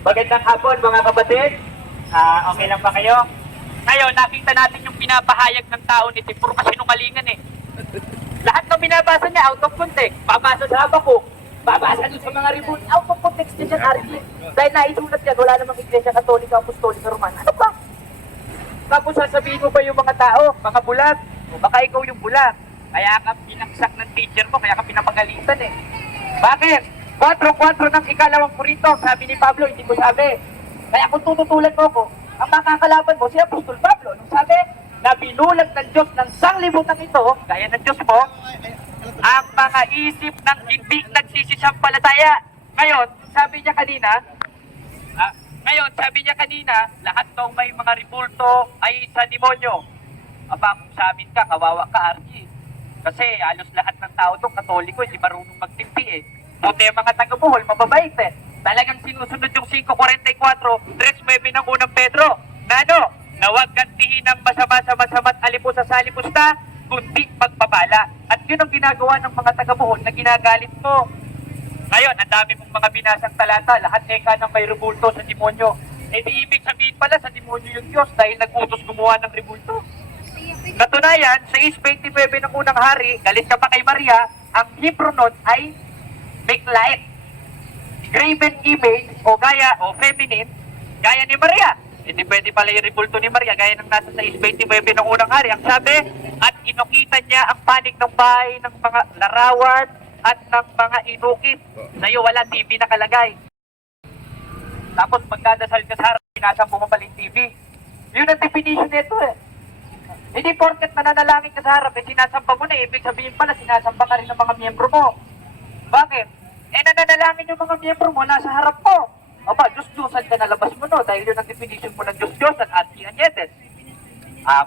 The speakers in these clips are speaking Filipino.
Magandang hapon mga kapatid. Okay lang ba kayo? Ngayon, nakita natin yung pinapahayag ng tao ni Tim. Puro kasinungalingan eh. Lahat ng binabasa niya out of context. Babasa sa Habakuk. Babasa doon sa mga ribon. Out of context niya siya, RG. Dahil naisulat yan, wala namang Iglesia Katolika, Apostolika, Romana. Ano ba? Tapos sasabihin mo ba yung mga tao, mga bulag? O baka ikaw yung bulag. Kaya ka pinaksak ng teacher mo, kaya ka pinapagalitan eh. Bakit? 4-4 ng ikalawang Korinto, sabi ni Pablo, hindi ko sabi. Kaya kung tututulan mo ko, ang makakalaban mo si Apostol Pablo. Nung sabi, na binulag ng Diyos ng sanglibutan ito, gaya ng Diyos mo, ang mga isip ng hindi nagsisisampalataya. Ngayon, sabi niya kanina, lahat ng may mga ribulto ay sa demonyo. Aba, kung sa amin ka, kawawa ka, Archie. Kasi halos lahat ng tao doon, katoliko, hindi marunong magtimpi eh. Buti ang mga taga-Bohol, mababait eh. Talagang sinusunod yung 5:44, 3:9 ng unang Pedro. Na ano? Na huwag gantihin ng masama sa masama't alipos sa salipusta, kundi pagpabala. At yun ang ginagawa ng mga taga-Bohol na ginagalit mo. Ngayon, ang dami mong mga binasang talata, lahat eka ng may rebulto sa demonyo. E di ibig sabihin pala sa demonyo yung Diyos dahil nag-utos gumawa ng rebulto. Katunayan, sa 6:29 ng unang hari, galit ka pa kay Maria, ang Hebrew nun ay make light. Graven image o gaya o feminine, gaya ni Maria. Hindi pwede pala yung rebulto ni Maria, gaya ng nasa sa 6:29 ng unang hari. Ang sabi, at inukita niya ang panig ng bahay ng mga larawan at ng mga inukit. Sa'yo wala TV nakalagay. Tapos magdadasal ka sa harap, pinasang bumabalik TV. Yun ang definition nito eh. Hindi porket nananalangin ka sa harap, eh sinasamba mo na, ibig sabihin pala sinasamba ka rin ng mga miyembro mo. Bakit? Eh nananalangin yung mga miyembro mo nasa harap mo. Aba, Diyos-Diyosan ka nalabas mo no, dahil yun ang definition mo ng Diyos-Diyosan at Anietes.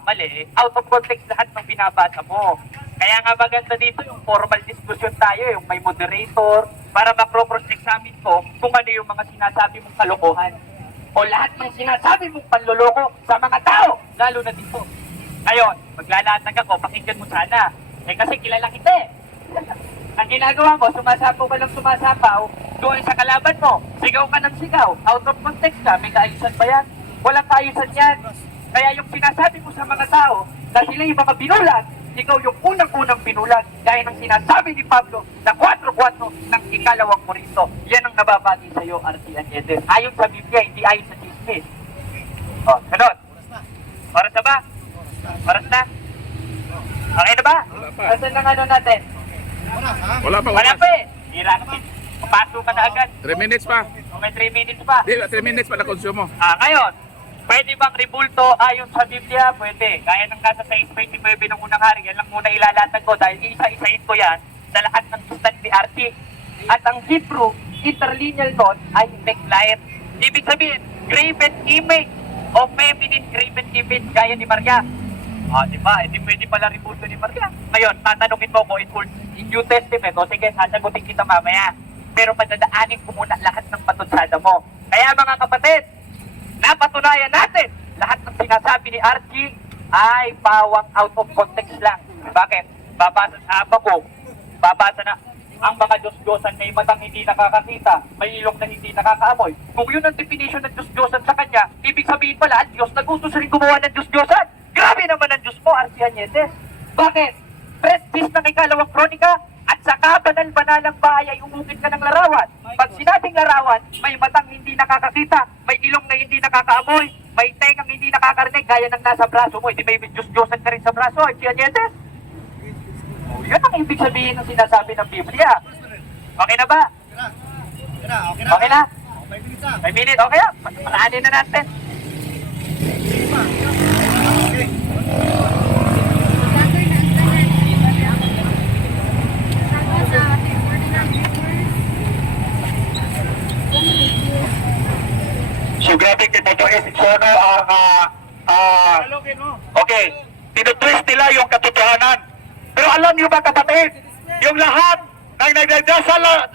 Mali. Out of context lahat ng binabasa mo. Kaya nga maganda dito yung formal discussion tayo, yung may moderator, para makro-cross-examine ko kung ano yung mga sinasabi mong kalokohan. O lahat ng sinasabi mong panloloko sa mga tao, lalo na dito. Ngayon, maglalatag ako, pakinggan mo sana. Eh kasi kilala kita eh. Ang ginagawa mo, sumasapaw ka ng sumasapaw, doon sa kalaban mo, sigaw ka ng sigaw, out of context ka, may kaayusan ba yan? Walang kaayusan yan. Kaya yung sinasabi mo sa mga tao, na sila yung mga binulag, ikaw yung unang-unang binulag, dahil ang sinasabi ni Pablo na 4:4 ng ikalawang Korinto, yan ang nababati sa iyo, Archie Anietes. Ayon sa Biblia, hindi ayon sa chismis. O, ganun. Oras na ba? Oras na? Okay na ba? Asan ang ano natin? Wala pa. Wala pa eh. Hirapin. Papasok ka na agad. 3 minutes pa. O may 3 minutes pa. Di, 3 minutes pa na konsumo. Ngayon, pwede bang rebulto ayon sa Biblia? Pwede. Gaya ng nasa 6:29 ng unang hari, yan lang muna ilalatag ko dahil isa-isahin ko yan sa lahat ng sustan ni Archie. At ang Hebrew, interlineal note ay backlight. Ibig sabihin, graven image o feminine graven image gaya ni Maria. Diba? Hindi pwede pala rebulto ni Maria. Ngayon, tatanungin mo ko in New Testament, o sige, sasagutin kita mamaya. Pero padadaanin ko muna lahat ng patutsada mo. Kaya mga kapatid, napatunayan natin, lahat ng sinasabi ni Archie ay pawang out of context lang. Bakit? Babasa sa Habakuk, babasa na ang mga Diyos-Diyosan may matang hindi nakakakita, may ilong na hindi nakakaamoy. Kung yun ang definition ng Diyos-Diyosan sa kanya, ibig sabihin pala, ang Diyos nag-utos rin gumawa ng Diyos-Diyosan. Grabe naman ang Diyos mo, Archie Anietes. Bakit? Prestige ng ikalawang kronika at sa kabanal-banalang bahay ay umukit ka ng larawan. Pag sinabing larawan, may matang hindi nakakakita, may ilong na hindi nakakaamoy, may tengang hindi nakakarinig, gaya ng nasa braso mo, hindi may Diyos-Diyosan ka rin sa braso, Archie Anietes. Yun ang ibig sabihin ng sinasabi ng Biblia. Okay na ba? Okay na? 5 minutes, okay na? Paraanin na natin. So grabe kito is sono okay, tinutwist nila yung katotohanan. Pero alam niyo ba kapatid, yung lahat ng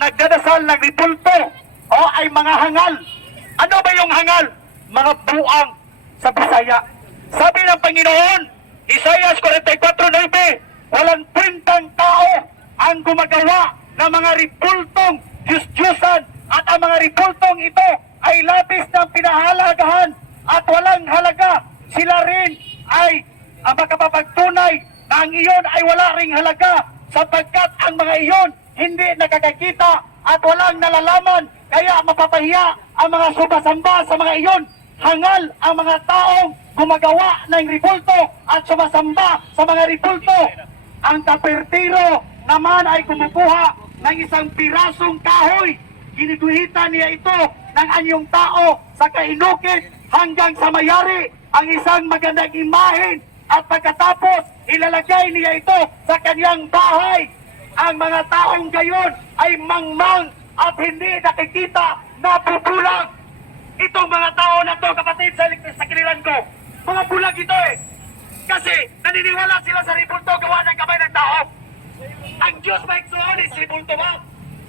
nagdadasal ng ribulto ay mga hangal. Ano ba yung hangal? Mga buang sa Bisaya. Sabi ng Panginoon, Isaiah 44:9, walang kwentang tao ang gumagawa ng mga ribultong Diyos-Diyosan at ang mga ribultong ito ay labis ng pinahalagahan at walang halaga. Sila rin ay makapapagtunay na ang iyon ay wala ring halaga sapagkat ang mga iyon hindi nakakakita at walang nalalaman, kaya mapapahiya ang mga sumasamba sa mga iyon. Hangal ang mga taong gumagawa ng ribulto at sumasamba sa mga ribulto. Ang tapertiro naman ay kumukuha ng isang pirasong kahoy. Giniguhitan niya ito ng anyong tao sa kainukit hanggang sa mayari ang isang magandang imahen at pagkatapos ilalagay niya ito sa kanyang bahay. Ang mga taong gayon ay mangmang at hindi nakikita na bubulag. Itong mga tao na to, kapatid, sa kinilan ko, mga bulag ito eh. Kasi naniniwala sila sa ribulto gawa ng kamay ng tao. Ang Diyos ba iksuon is ribulto ba?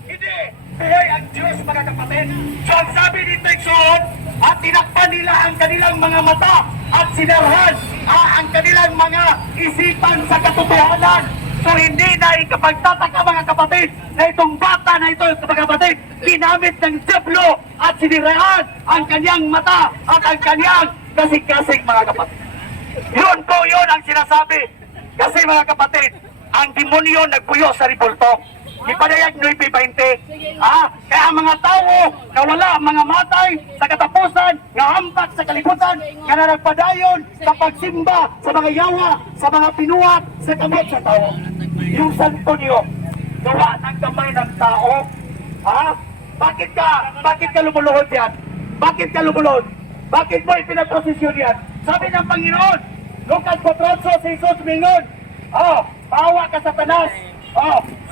Hindi. Buhay ang Diyos, mga kapatid. So ang sabi dito iksuon, at tinakpan nila ang kanilang mga mata at sinarhan ang kanilang mga isipan sa katotohanan. So hindi na ikapagtataka, mga kapatid, na itong bata na ito, mga kapatid, ginamit ng deblo at siniraan ang kanyang mata at ang kanyang kasing-kasing, mga kapatid. Yun po yun ang sinasabi. Kasi, mga kapatid, ang demonyo nagpuyo sa ribulto. Ipadayag 9:20. Kaya ang mga tao na wala mga matay sa katapusan, nga hampak sa kalibutan, nga na nagpadayon sa pagsimba sa mga yawa, sa mga pinuhat, sa kamot sa tao. Yung santo niyo, gawa ng kamay ng tao. Bakit ka lumuluhod yan? Bakit ka lumuluhod? Bakit mo ipinaposisyon yan? Sabi ng Panginoon, Lucas 4:8, si Jesus mingon, bawa ka Satanas,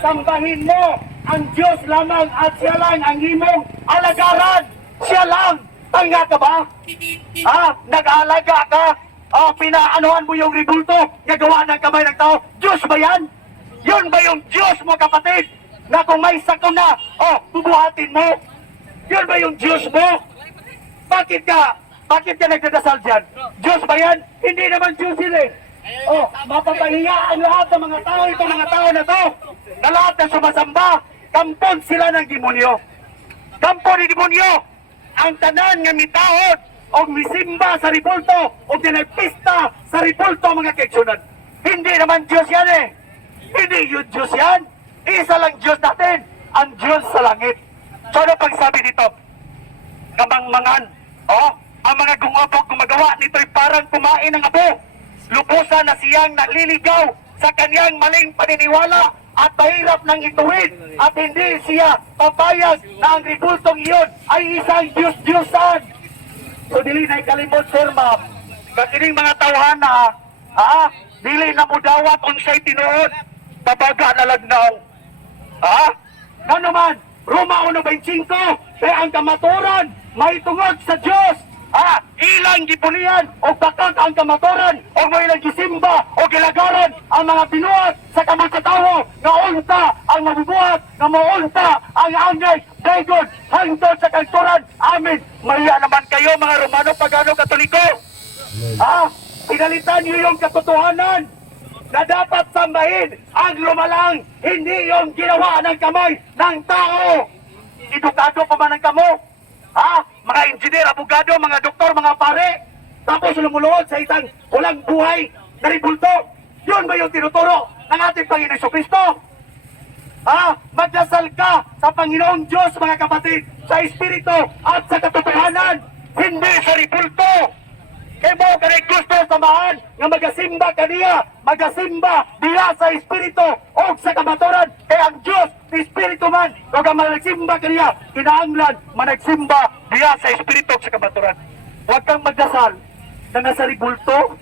sambahin mo ang Diyos lamang at siya lang ang imong alagaran. Siya lang. Tanga ka ba? Nag-aalaga ka? Pinaanuhan mo yung ribulto, nagawa ng kamay ng tao. Diyos ba yan? Yun ba yung Diyos mo, kapatid? Na kung may sakuna, bubuhatin mo? Yun ba yung Diyos mo? Bakit ka nagdadasal dyan? Diyos ba yan? Hindi naman Diyos yun eh. Mapapahiya ang lahat ng mga tao, itong mga tao na to, na lahat na sumasamba, kampon sila ng demonyo. Kampo ni demonyo, ang tanan nga mitahod, o misimba sa ribulto, o dinagpista sa ribulto, mga kaigsunan. Hindi naman Diyos yan eh. Hindi yung Diyos yan. Isa lang Diyos natin, ang Diyos sa langit. So ano pag sabi dito? Kamangmangan. Ang mga gumabog gumagawa nito'y parang kumain ng abo. Lubusan na siyang naliligaw sa kanyang maling paniniwala at mahirap nang ituwid at hindi siya papayag na ang ribultong iyon ay isang Diyos-Diyosan. So dili na ikalimot, sir, ma'am. Kakining mga tawhana, dili na mo dawat unsay tinuod, babaga na lagnaw. Ano man, Roma 1:25, kaya ang kamaturan may tungod sa Diyos. Ilang gipunian o bakag ang kamaturan o may ilang gisimba o gilagaran ang mga binuhat sa kamot sa tao nga unta ang mabubuhat nga maunta ang angay daygod hangtod sa kalturan. Amen. Maya naman kayo, mga Romano, Pagano, Katoliko. Pinalitan niyo yung katotohanan na dapat sambahin ang lumalang, hindi yung ginawa ng kamay ng tao. Edukado pa man ang kamo? Mga engineer, abogado, mga doktor, mga pare, tapos lumuluhod sa isang walang buhay na ribulto. Yun ba yung tinuturo ng ating Panginoon Jesucristo? Magdasal ka sa Panginoong Diyos, mga kapatid, sa Espiritu at sa katotohanan, hindi sa ribulto. Kaya mo ka gusto samahan nga magasimba kaniya, magasimba diya sa Espiritu o sa kamaturan. Kaya ang Diyos, Espiritu man, o ka managsimba kaniya, kinahanglan managsimba diya sa Espiritu o sa kamaturan. Huwag kang magdasal na nasa ribulto.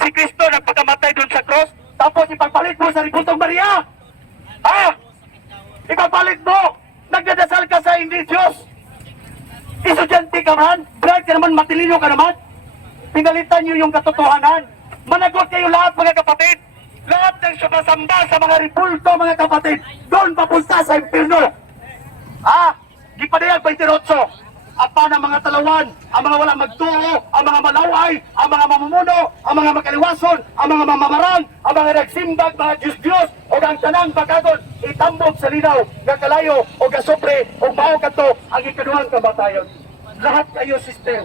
Si Kristo nagpakamatay doon sa cross, tapos ipagpalit mo sa ribultong Maria. Ipagpalit mo, nagdadasal ka sa hindi Diyos. Estudyante ka man, bright ka naman, matilino ka naman. Pinalitan niyo yung katotohanan. Managot kayo lahat, mga kapatid. Lahat ng sumasamba sa mga ribulto, mga kapatid, doon papunta sa impyerno. Gipadayag 28. At pa ng mga talawan, ang mga walang magtuo, ang mga malaway, ang mga mamumuno, ang mga makaliwason, ang mga mamamarang, ang mga nagsimbag, mga Diyos-Diyos, o ang tanang bagagon, itambog sa linaw, nga kalayo, o gasupre, o mao kadto ang ikaduhang kamatayon. Lahat kayo, sister,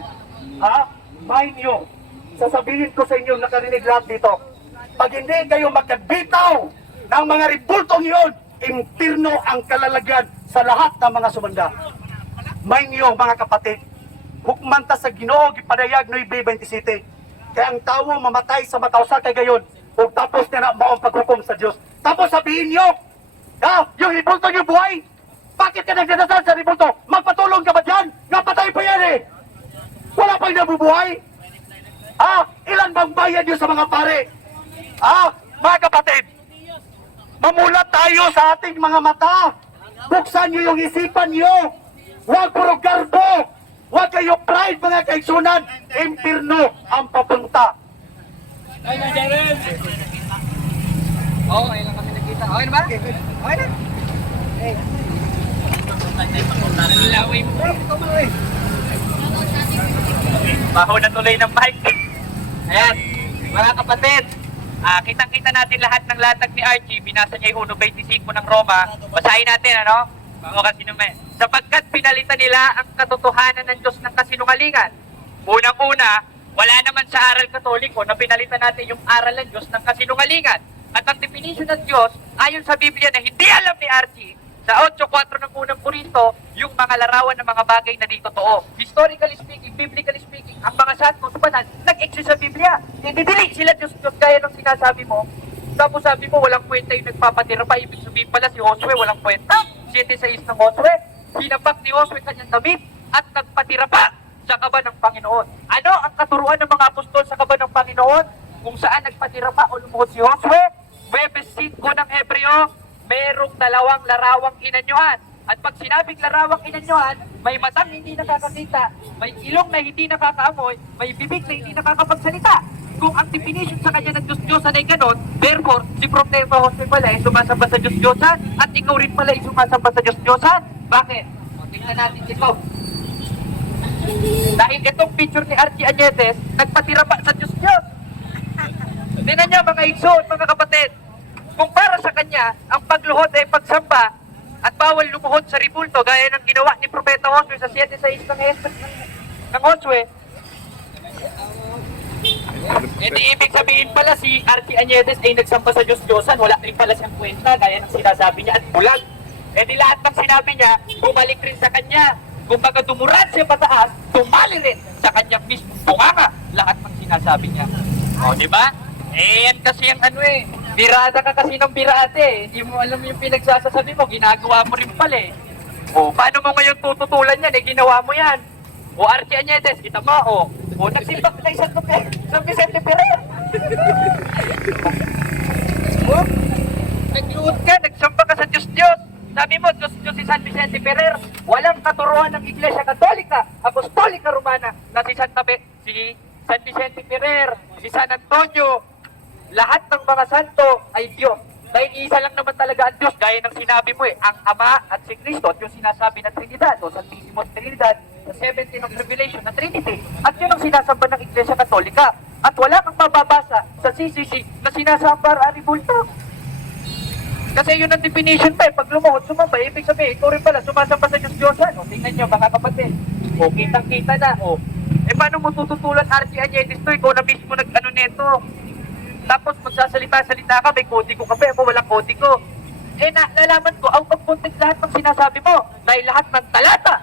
ha? Mind nyo, sasabihin ko sa inyo, nakarinig lahat dito, pag hindi kayo makabitaw ng mga ribultong iyon, impirno ang kalalagyan sa lahat ng mga sumanda. Mind nyo, mga kapatid, hukmanta sa Ginoo gipadayag no 27. Kaya ang tao mamatay sa matausa kay gayon, ug tapos na maong paghukom sa Dios. Tapos sabihin nyo, yung ribulto nyo buhay, bakit ka nagdadasal sa ribulto? Magpatulong ka ba dyan? Nga patay pa yan eh. Wala pa'y nabubuhay. Ilan bang bayad nyo sa mga pare? Mga kapatid, mamulat tayo sa ating mga mata. Buksan nyo yung isipan nyo. Huwag puro garbo. Huwag kayo pride, mga kaigsunan. Impirno ang papunta. Oo, ngayon lang kami nakita. Okay na ba? Okay na. Laway mo. Baho na tuloy ng mic. Ayan, mga kapatid, kitang-kita natin lahat ng latag ni Archie. Binasa niya yung 1.25 ng Roma. Basahin natin, ano? Bago kasi naman. Sapagkat pinalitan nila ang katotohanan ng Diyos ng kasinungalingan. Unang-una, wala naman sa aral katoliko na pinalitan natin yung aral ng Diyos ng kasinungalingan. At ang definition ng Diyos, ayon sa Biblia na hindi alam ni Archie, sa 8.4 ng unang Korinto, yung mga larawan ng mga bagay na di totoo. Historically speaking, biblically speaking, ang mga santos banal, nag-exist sa Biblia. Hindi sila Diyos gaya ng sinasabi mo. Tapos sabi mo, walang kwenta yung nagpapatira pa. Ibig sabihin pala si Josue, walang kwenta. 7:6 ng Josue, hinabak ni Josue kanyang damit at nagpatira pa sa kaba ng Panginoon. Ano ang katuruan ng mga apostol sa kaba ng Panginoon? Kung saan nagpatira pa o lumuhod si Josue? Webes 5 ng Hebreo, merong 2 larawang inanyuhan. At pag sinabing larawang inanyuhan, may matang hindi nakakakita, may ilong na hindi nakakaamoy, may bibig na hindi nakakapagsalita. Kung ang definition sa kanya ng Diyos-Diyosan ay ganon, therefore, si Propeta Jose pala ay sumasamba sa Diyos-Diyosan at ikaw rin pala ay sumasamba sa Diyos-Diyosan. Bakit? O, tingnan natin ito. Dahil itong picture ni Archie Añetes, nagpatira pa sa Diyos-Diyos. Tingnan niyo mga igsoon, mga kapatid. Kung para sa kanya, ang pagluhod ay pagsamba at bawal lumuhod sa ribulto gaya ng ginawa ni Propeta Josue sa 7:6 ng Josue, edi ibig sabihin pala si Archie Añetes ay nagsamba sa Diyos-Diyosan, wala rin pala siyang kwenta gaya ng sinasabi niya at bulag. Edi lahat ng sinabi niya, bumalik rin sa kanya. Kung baga dumurad siya pataas, tumali rin sa kanyang mismong bunganga lahat ng sinasabi niya. O, di ba? Yan kasi ang birada ka kasi ng birate eh. Hindi mo alam yung pinagsasasabi mo, ginagawa mo rin pala eh. O, paano mo ngayon tututulan yan eh, ginawa mo yan. O, Archie Añetes, kita mo, nagsimbak na isang San Vicente Ferrer. Nagluhod ka, nagsamba ka sa Diyos-Diyos. Sabi mo, Diyos-Diyos si San Vicente Ferrer. Walang katuruan ng Iglesia Katolika, Apostolika Romana, na si San Vicente Ferrer, si San Antonio, lahat ng mga santo ay Diyos. Dahil isa lang naman talaga ang Diyos, gaya ng sinabi mo ang Ama at si Kristo, at yung sinasabi na Trinidad, o Santissimos Trinidad, sa 17 of Revelation na Trinity, at yun ang sinasamba ng Iglesia Katolika. At wala kang mababasa sa CCC na sinasamba ang ribulto. Kasi yun ang definition pa pag lumuhod, sumamba, ibig sabihin, ikaw rin pala, sumasamba sa Diyos-Diyosan. O, tingnan nyo, mga kapatid. O, kitang-kita na, paano mo tututulan Archie Añetes to? Ikaw na mismo nag-ano neto. Tapos magsasalita-salita ka, may kodigo ka pa, ako walang kodigo. Nalaman ko, out of context lahat ng sinasabi mo. Dahil lahat ng talata,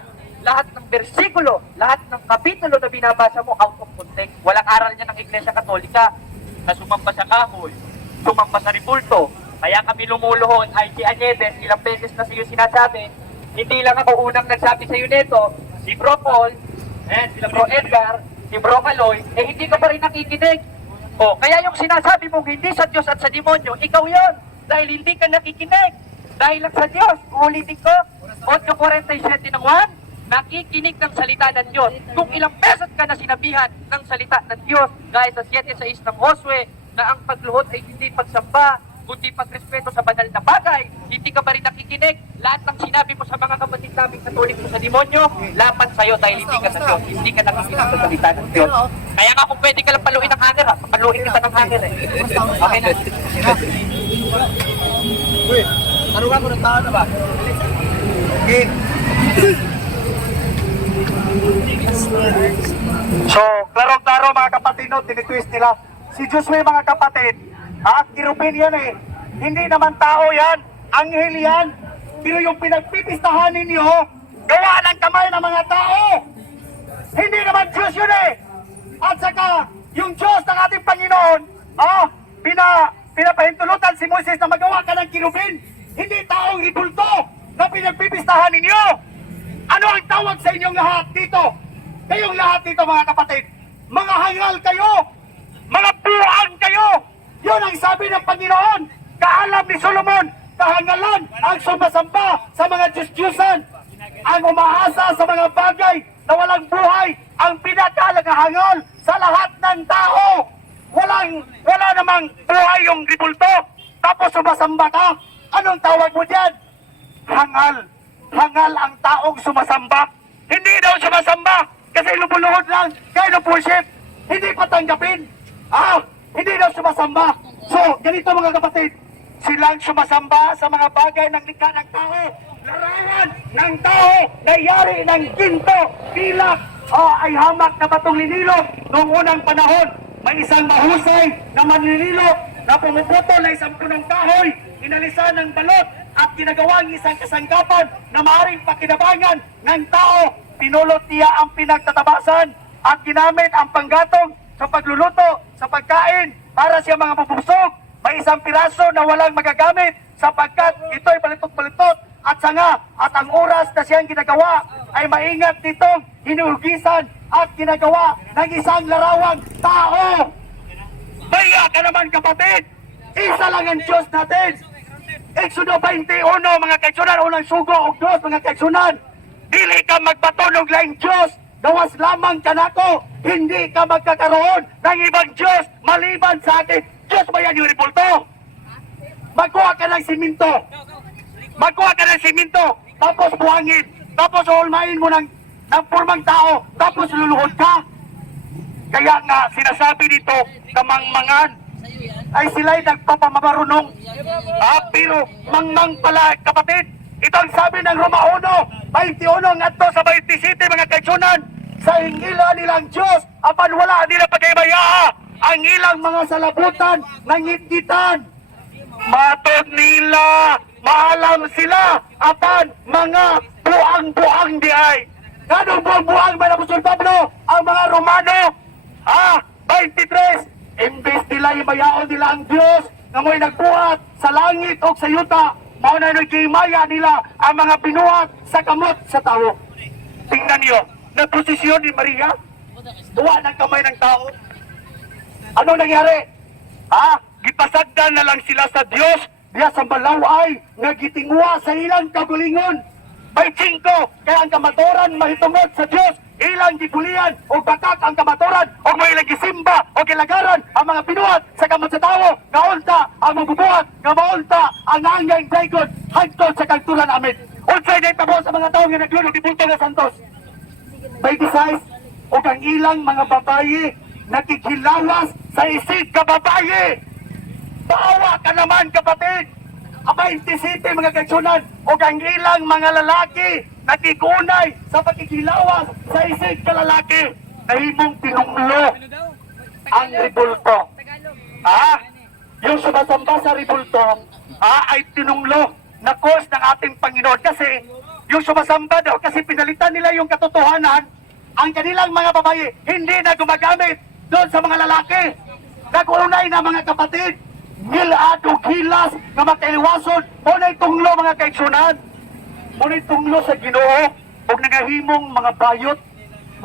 lahat ng bersikulo, lahat ng kapitulo na binabasa mo, out of context. Walang aral niya ng Iglesia Katolika na sumamba sa kahoy, sumamba sa ribulto. Kaya kami lumuluhon, Archie Añetes, ilang beses na sa'yo sinasabi, hindi lang ako unang nagsabi sa'yo neto, si Bro Paul, si Bro Edgar, si Bro Kaloy, hindi ka pa rin nakikinig. Kaya yung sinasabi mong hindi sa Diyos at sa demonyo, ikaw yon dahil hindi ka nakikinig. Dahil lang sa Diyos, uulitin ko, 8:47 ng 1, nakikinig ng salita ng Diyos. Kung ilang beses ka na sinabihan ng salita ng Diyos, gaya sa 7:6 ng Josue, na ang pagluhod ay hindi pagsamba, kundi pagrespeto sa banal na bagay, hindi ka ba rin nakikinig? Lahat ng sinabi mo sa mga kapatid naming Katolik mo sa demonyo, lapat sa'yo dahil hindi ka sa Diyos, hindi ka nakikinig sa salita ng Diyos. Kaya nga kung pwede ka lang paluin ng hanger paluin kita ng hanger Okay na. Tarungan ko ng tao na ba? Okay. So, klaro-klaro mga kapatid, no, tinitwist nila. Si Diyos may mga kapatid, kirupin yan eh. Hindi naman tao yan, anghel yan. Pero yung pinagpipistahan ninyo, gawa ng kamay ng mga tao. Hindi naman Diyos yun eh. At saka, yung Diyos ng ating Panginoon, pinapahintulutan si Moises na magawa ka ng kirubin. Hindi taong ibulto na pinagpipistahan ninyo. Ano ang tawag sa inyong lahat dito? Kayong lahat dito mga kapatid, mga hangal kayo, mga buang kayo. Yun ang sabi ng Panginoon. Kaalam ni Solomon, kahangalan ang sumasamba sa mga Diyos-Diyosan. Ang umaasa sa mga bagay na walang buhay, ang pinakalahangal sa lahat ng tao. Wala namang buhay yung ribulto. Tapos sumasamba ka. Anong tawag mo dyan? Hangal. Hangal ang taong sumasamba. Hindi daw sumasamba kasi lumuluhod lang. Kaya worship. Hindi patanggapin. Hindi daw sumasamba. So, ganito mga kapatid. Silang sumasamba sa mga bagay ng likha ng tao. Larawan ng tao na yari ng ginto, pilak, ay hamak na batong linilog noong unang panahon. May isang mahusay na manlinilog na pumuputol na isang punong kahoy, inalisan ng balot at ginagawang isang kasangkapan na maaaring pakinabangan ng tao. Pinulot niya ang pinagtatabasan at ginamit ang panggatong sa pagluluto, sa pagkain para siya mga bubusog. May isang piraso na walang magagamit sapagkat ito'y balitot-balitot at sanga at ang oras na siyang ginagawa ay maingat nitong hinuhugisan at ginagawa ng isang larawang tao. Baya ka naman kapatid! Isa lang ang Diyos natin! Exodo 21 mga kaigsunan, unang sugo o Diyos mga kaigsunan. Dili ka magpatunog laing Diyos, gawas lamang ka nako, hindi ka magkakaroon ng ibang Diyos maliban sa akin. Diyos ba yan yung ripulto? Magkuha ka ng siminto. Magkuha ka ng siminto, tapos buhangin, tapos hulmain mo ng purmang tao, tapos luluhod ka. Kaya nga, sinasabi dito, kamangmangan, ay sila'y nagpapamamarunong. Pero mangmang pala, kapatid. Ito ang sabi ng Roma 1, 21 ngadto sa 27 mga kaigsunan. Sa hingila nilang Diyos, apan wala nila pagkaibayaa ang ilang mga salabutan ng ngitgitan. Matod nila, maalam sila, apan mga buang-buang di ay. Ganong buang-buang ba na Apostol Pablo? Ang mga Romano, 23, imbes nila imayaon nila ang Diyos na mo'y nagbuhat sa langit o sa yuta, mauna nagkimaya nila ang mga binuhat sa kamot sa tao. Tingnan niyo, na posisyon ni Maria, duwa ng kamay ng tao. Ano nangyari? Gipasagdan na lang sila sa Diyos, diya sa balaway, nagitingwa sa ilang kagulingon. May 5, kaya ang kamaturan mahitungod sa Diyos, ilang gibulian o bakak ang kamaturan o may ilang gisimba o gilagaran ang mga binuhat sa kamot sa tao, naunta ang mabubuhat, nga maunta ang nangyayang daigod, hagtod sa kagtulan amin. Unsay na itabo sa mga tao nga naglulog di punto nga santos. May desise o kang ilang mga babayi nakikilawas sa isip ka babayi. Bawa ka naman kapatid. 27 mga kaigsunan o kang ilang mga lalaki nakikunay sa pagkikilawas sa isip ka lalaki na himong tinunglo ang ribulto. Yung sumasamba sa ribulto ay tinunglo na cause ng ating Panginoon kasi yung sumasamba daw kasi pinalitan nila yung katotohanan. Ang kanilang mga babae hindi na gumagamit doon sa mga lalaki. Nag-unay na mga kapatid, ngilad o gilas na makaiwason, muna'y tunglo mga kaigsunan. Muna'y tunglo sa Ginoo o nangahimong mga bayot.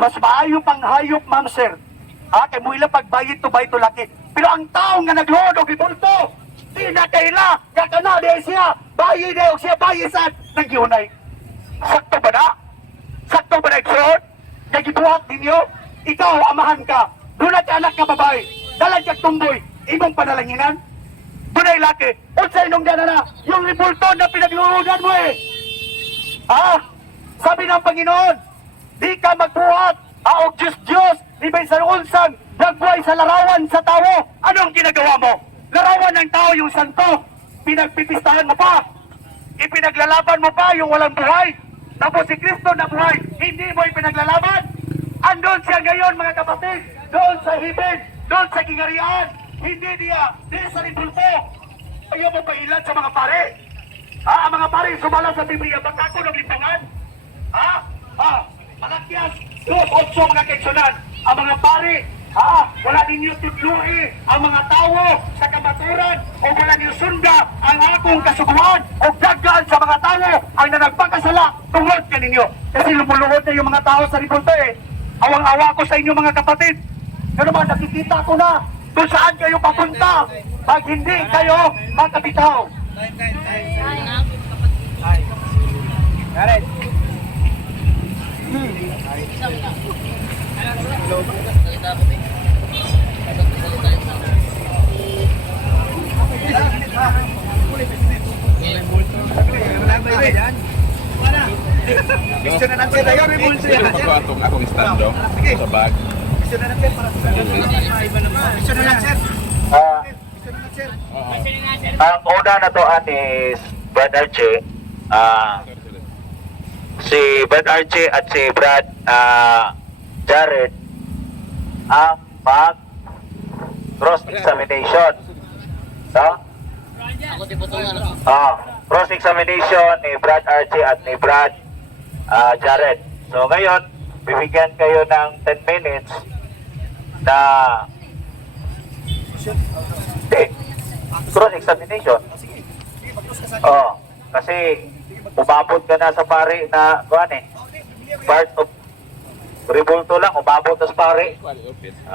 Mas maayo pang hayop, ma'am sir. Kay mo ila pagbayit to bayit to laki. Pero ang taong nga nagluhod o gibulto, di na kaila, kakana di siya, bayi di o siya bayi sa nagihunay. Sakto ba na? Sakto ba na iksunod? Nagibuhat ninyo, ikaw amahan ka, dunat anak ka babae, dalag kag tumboy, imong panalanginan. Dunay laki, unsay nung gana na, yung ribulto na pinagluhudan mo eh. Sabi ng Panginoon, di ka magbuhat, og Diyos, di ba sa unsang nagbuhay sa larawan sa tao. Anong ginagawa mo? Larawan ng tao yung santo, pinagpipistahan mo pa. ipinaglalaban mo pa yung walang buhay. Tapos si Kristo na buhay, hindi mo ipinaglalaban. Andun siya ngayon mga kapatid, doon sa hibin, doon sa gingarian. Hindi niya, di sa ribulto. Ayaw mo pailan sa mga pare. Ang mga pare sumala sa Biblia, baka ako naglipangan. Malakyas, 2:8 mga kaigsunan. Ang mga pare, wala ninyo tutluhi ang mga tao sa kamaturan o wala ninyo sunda ang akong kasuguan o dagaan sa mga tao ang nanagpakasala tungod ka ninyo. Kasi lumuluhod na yung mga tao sa ribulto Awang-awa ko sa inyo mga kapatid. Pero naman nakikita ko na kung saan kayo papunta pag hindi kayo makabitaw. Pagkatong akong stando sa bag. Ang una na to is Brad Archie. Si Brad Archie at si Brad Jared ang mag cross-examination. No? Cross-examination ni Brad Archie at ni Brad Jared. So ngayon, bibigyan kayo ng 10 minutes na cross-examination. Kasi umabot ka na sa pare na part of ribulto lang, umabot na sa pare.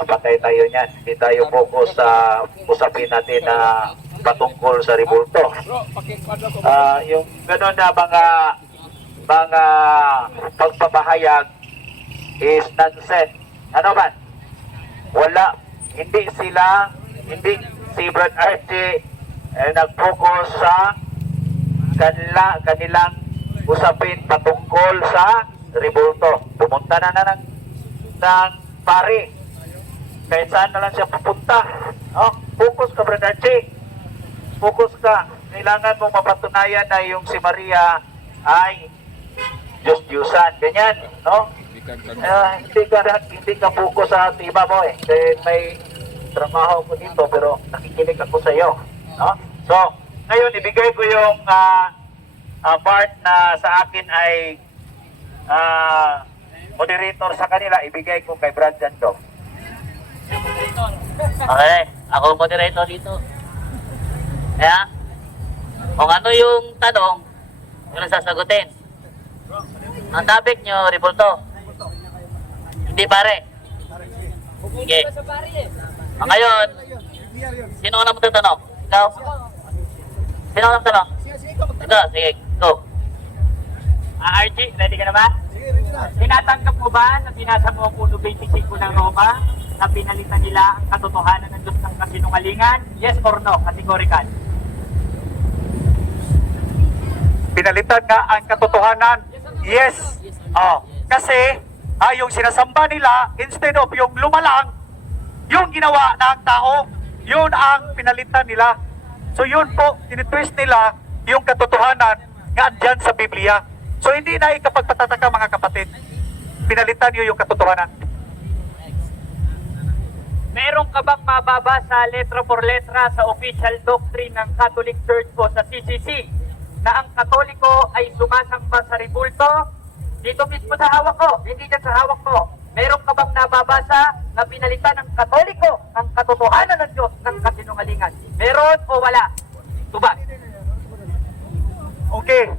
Patay tayo niyan. Hindi tayo focus sa usapin natin na patungkol sa ribulto. Yung gano'n na mga pagpapahayag is nonsense. Ano man? Wala, hindi si Brad Archie nag-focus sa kanilang usapin patungkol sa ribulto. Pumunta na ng pare. Kahit saan na lang siya pupunta. Focus ka, Brad Archie. Focus ka. Kailangan mo mapatunayan na yung si Maria ay Diyos-Diyusan. Ganyan, no? Hindi ka focus sa tiba mo Kasi may trabaho ko dito pero nakikinig ako sa iyo. No? So, ngayon ibigay ko yung part na sa akin ay moderator sa kanila, ibigay ko kay Brad Jando. Okay, ako moderator dito. Kaya, kung ano yung tanong, yun ang sasagutin. Ang topic nyo, ribulto. Hindi pare. Sige. Ngayon, sino ka na magtatanong? Ikaw? Sino ka na magtatanong? Ito, sige, go. Archie, ready ka na ba? Tinatanggap mo ba na binasa mo ang 1.25 ng Roma na pinalitan nila ang katotohanan ng Diyos ng kasinungalingan? Yes or no? Categorical. Pinalitan nga ang katotohanan. Yes. Kasi yung sinasamba nila, instead of yung lumalang, yung ginawa ng tao, yun ang pinalitan nila. So yun po, tinitwist nila yung katotohanan nga andyan sa Biblia. So hindi na ikapagpatataka mga kapatid. Pinalitan nyo yung katotohanan. Meron ka bang mababasa letra por letra sa official doctrine ng Catholic Church po sa CCC na ang Katoliko ay sumasamba sa ribulto? Dito mismo sa hawak ko, hindi dyan sa hawak ko. Meron ka bang nababasa na pinalitan ng Katoliko ang katotohanan ng Diyos ng kasinungalingan? Meron o wala? Tubag. Okay.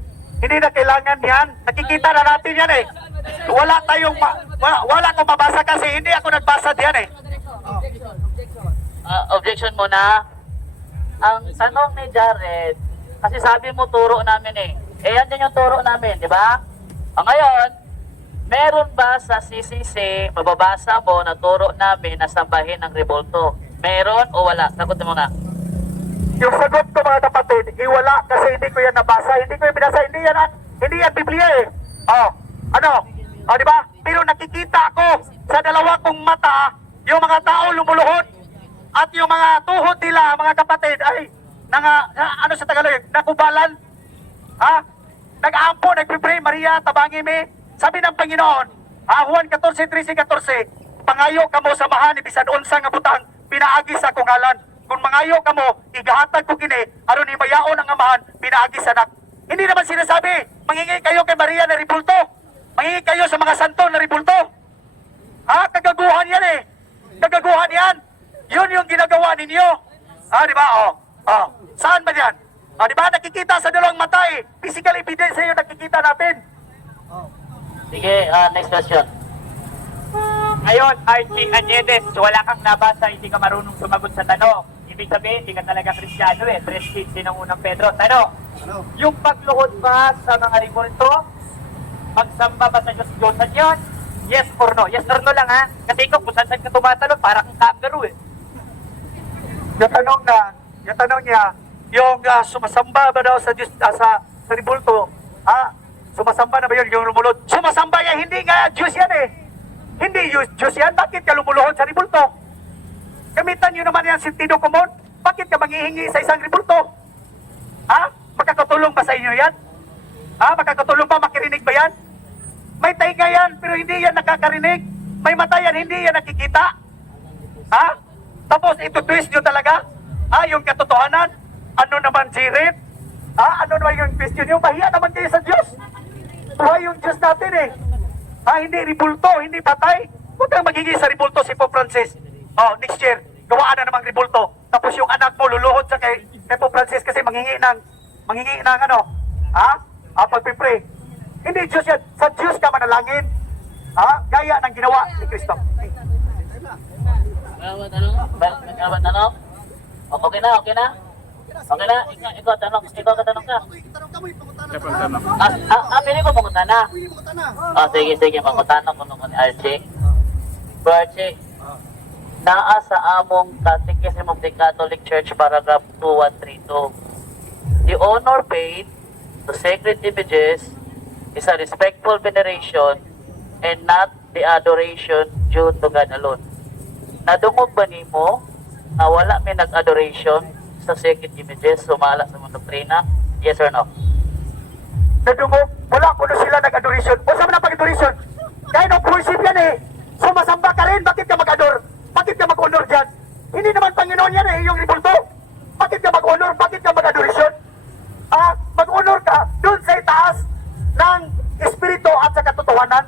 Hindi na kailangan yan. Nakikita na natin yan Wala tayong, wala akong mabasa kasi hindi ako nagbasa diyan Objection muna. Ang tanong ni Jared, kasi sabi mo turo namin yan din yung turo namin, di ba? Ngayon, meron ba sa CCC, mababasa mo na turo namin na sambahin ang ribulto? Meron o wala? Sagutin mo na. Yung sagot ko mga kapatid, wala kasi hindi ko yan nabasa, hindi ko yan binasa, hindi yan Biblia di ba? Pero nakikita ko sa dalawa kong mata, yung mga tao lumuluhod at yung mga tuhod nila, mga kapatid, ay, sa Tagalog, nakubalan. Ha? Nag-aampo, nagpipray, Maria, tabangi mi. Sabi ng Panginoon, Juan 14:13-14, pangayo kamo sa mahan, bisan unsa nga butang, pinaagi sa kungalan. Kung mangayo kamo, igahatag ko kini, aron imayaon ang amahan, pinaagi sa anak. Hindi naman sinasabi, mangingi kayo kay Maria na ribulto. Mangingi kayo sa mga santo na ribulto. Ha? Kagaguhan yan eh. Kagaguhan yan. Yun yung ginagawa ninyo. Ha, di ba? Saan ba yan? Di ba? Nakikita sa dalawang mata eh. Physical evidence yung nakikita natin. Sige, next question. Ngayon, Archie Añedes, wala kang nabasa, hindi ka marunong sumagot sa tanong. Ibig sabihin, hindi ka talaga Kristiyano eh. 3:15 ng unang Pedro. Tanong, yung pagluhod ba sa mga ribulto, magsamba ba sa Diyos-Diyosan yun? Yes or no? Yes or no lang ha? Kasi ikaw, kung saan ka tumatalon, parang kang kangaroo eh. Yung tanong niya, yung sumasamba ba daw sa Diyos, sa ribulto, sumasamba na ba yun, yung lumulod? Sumasamba yan, hindi nga Diyos yan eh. Hindi Diyos yan, bakit ka lumuluhod sa ribulto? Gamitan nyo naman yan sentido komon. Bakit ka maghihingi sa isang ribulto? Makakatulong ba sa inyo yan? Makakatulong ba, makirinig ba yan? May tainga yan, pero hindi yan nakakarinig. May mata yan, hindi yan nakikita. Tapos ito-twist nyo talaga? Yung katotohanan? Ano naman, Jirit? Ano naman yung question nyo? Mahiya naman kayo sa Diyos. Buhay yung Diyos natin eh. Hindi ribulto, hindi patay. Huwag kang magiging sa ribulto si Pope Francis. Next year, gawaan na namang ribulto. Tapos yung anak mo luluhod sa kay Pope Francis kasi manghingi ng pagpipray. Hindi Diyos yan. Sa Diyos ka manalangin. Gaya ng ginawa ni Kristo. May tanong? Okay na? Okay na? Ikaw tanong ka. Pili ko pangutan na. Sige, pangutan ko ni Archie. Bro Archie, naa sa among Catechism of the Catholic Church, paragraph 2132. The honor paid to sacred images is a respectful veneration and not the adoration due to God alone. Nadungog ba nimo na wala may nag-adoration sa sacred images, sumala sa mga doktrina? Yes or no? Nadungog, wala ko na sila nag-adoration. O saan na pag-adoration? Kaya nung worship yan eh. Sumasamba ka rin, bakit ka mag-adore? Bakit ka mag-honor dyan? Hindi naman Panginoon yan eh, yung ribulto. Bakit ka mag-honor? Bakit ka mag-adoration? Mag-honor ka dun sa itaas ng espiritu at sa katotohanan.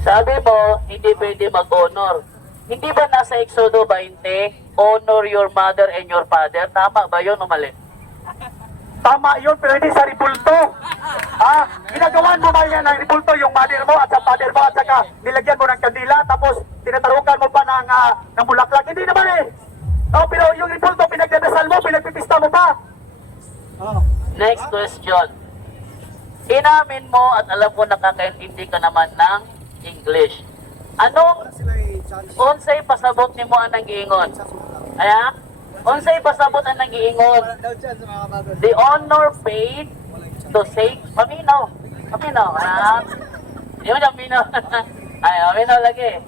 Sabi mo, hindi pwede mag-honor. Hindi ba nasa Exodo 20, honor your mother and your father? Tama ba yun o mali? Tama yun, pero hindi sa ribulto. Ginagawan mo ba yan ng ribulto, yung mother mo at sa father mo at saka nilagyan mo ng kandila tapos tinatarukan mo pa ng bulaklak. Hindi naman eh. Pero yung ribulto, pinagdadasal mo, pinagpipista mo pa. Next question. Inamin mo at alam ko nakakaintindi ka naman ng English. Anong unsay pasabot nimo ang nag-iingon? Unsay pasabot ang nag-iingon? The honor paid to say, paminaw. Di mo paminaw. Paminaw lagi.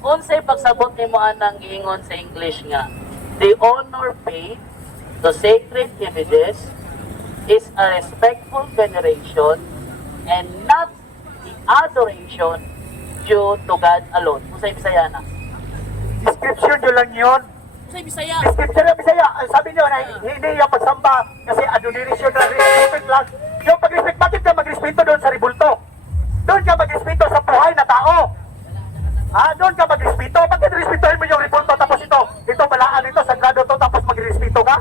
Unsay pagsabot nimo ang nag-iingon sa English nga? The honor paid to sacred images is a respectful veneration and not the adoration due to God alone. Kung sa Bisaya na. Description nyo lang yun. Bisaya. Description ng Bisaya. Sabi nyo na hindi yung pagsamba kasi adoration na respect lang. Yung pag-respect, bakit ka mag-respeto doon sa ribulto? Doon ka mag-respeto sa buhay na tao. Doon ka mag-respeto. Bakit respetuhin mo yung ribulto tapos ito balaan ito, sagrado to tapos mag-respeto ka?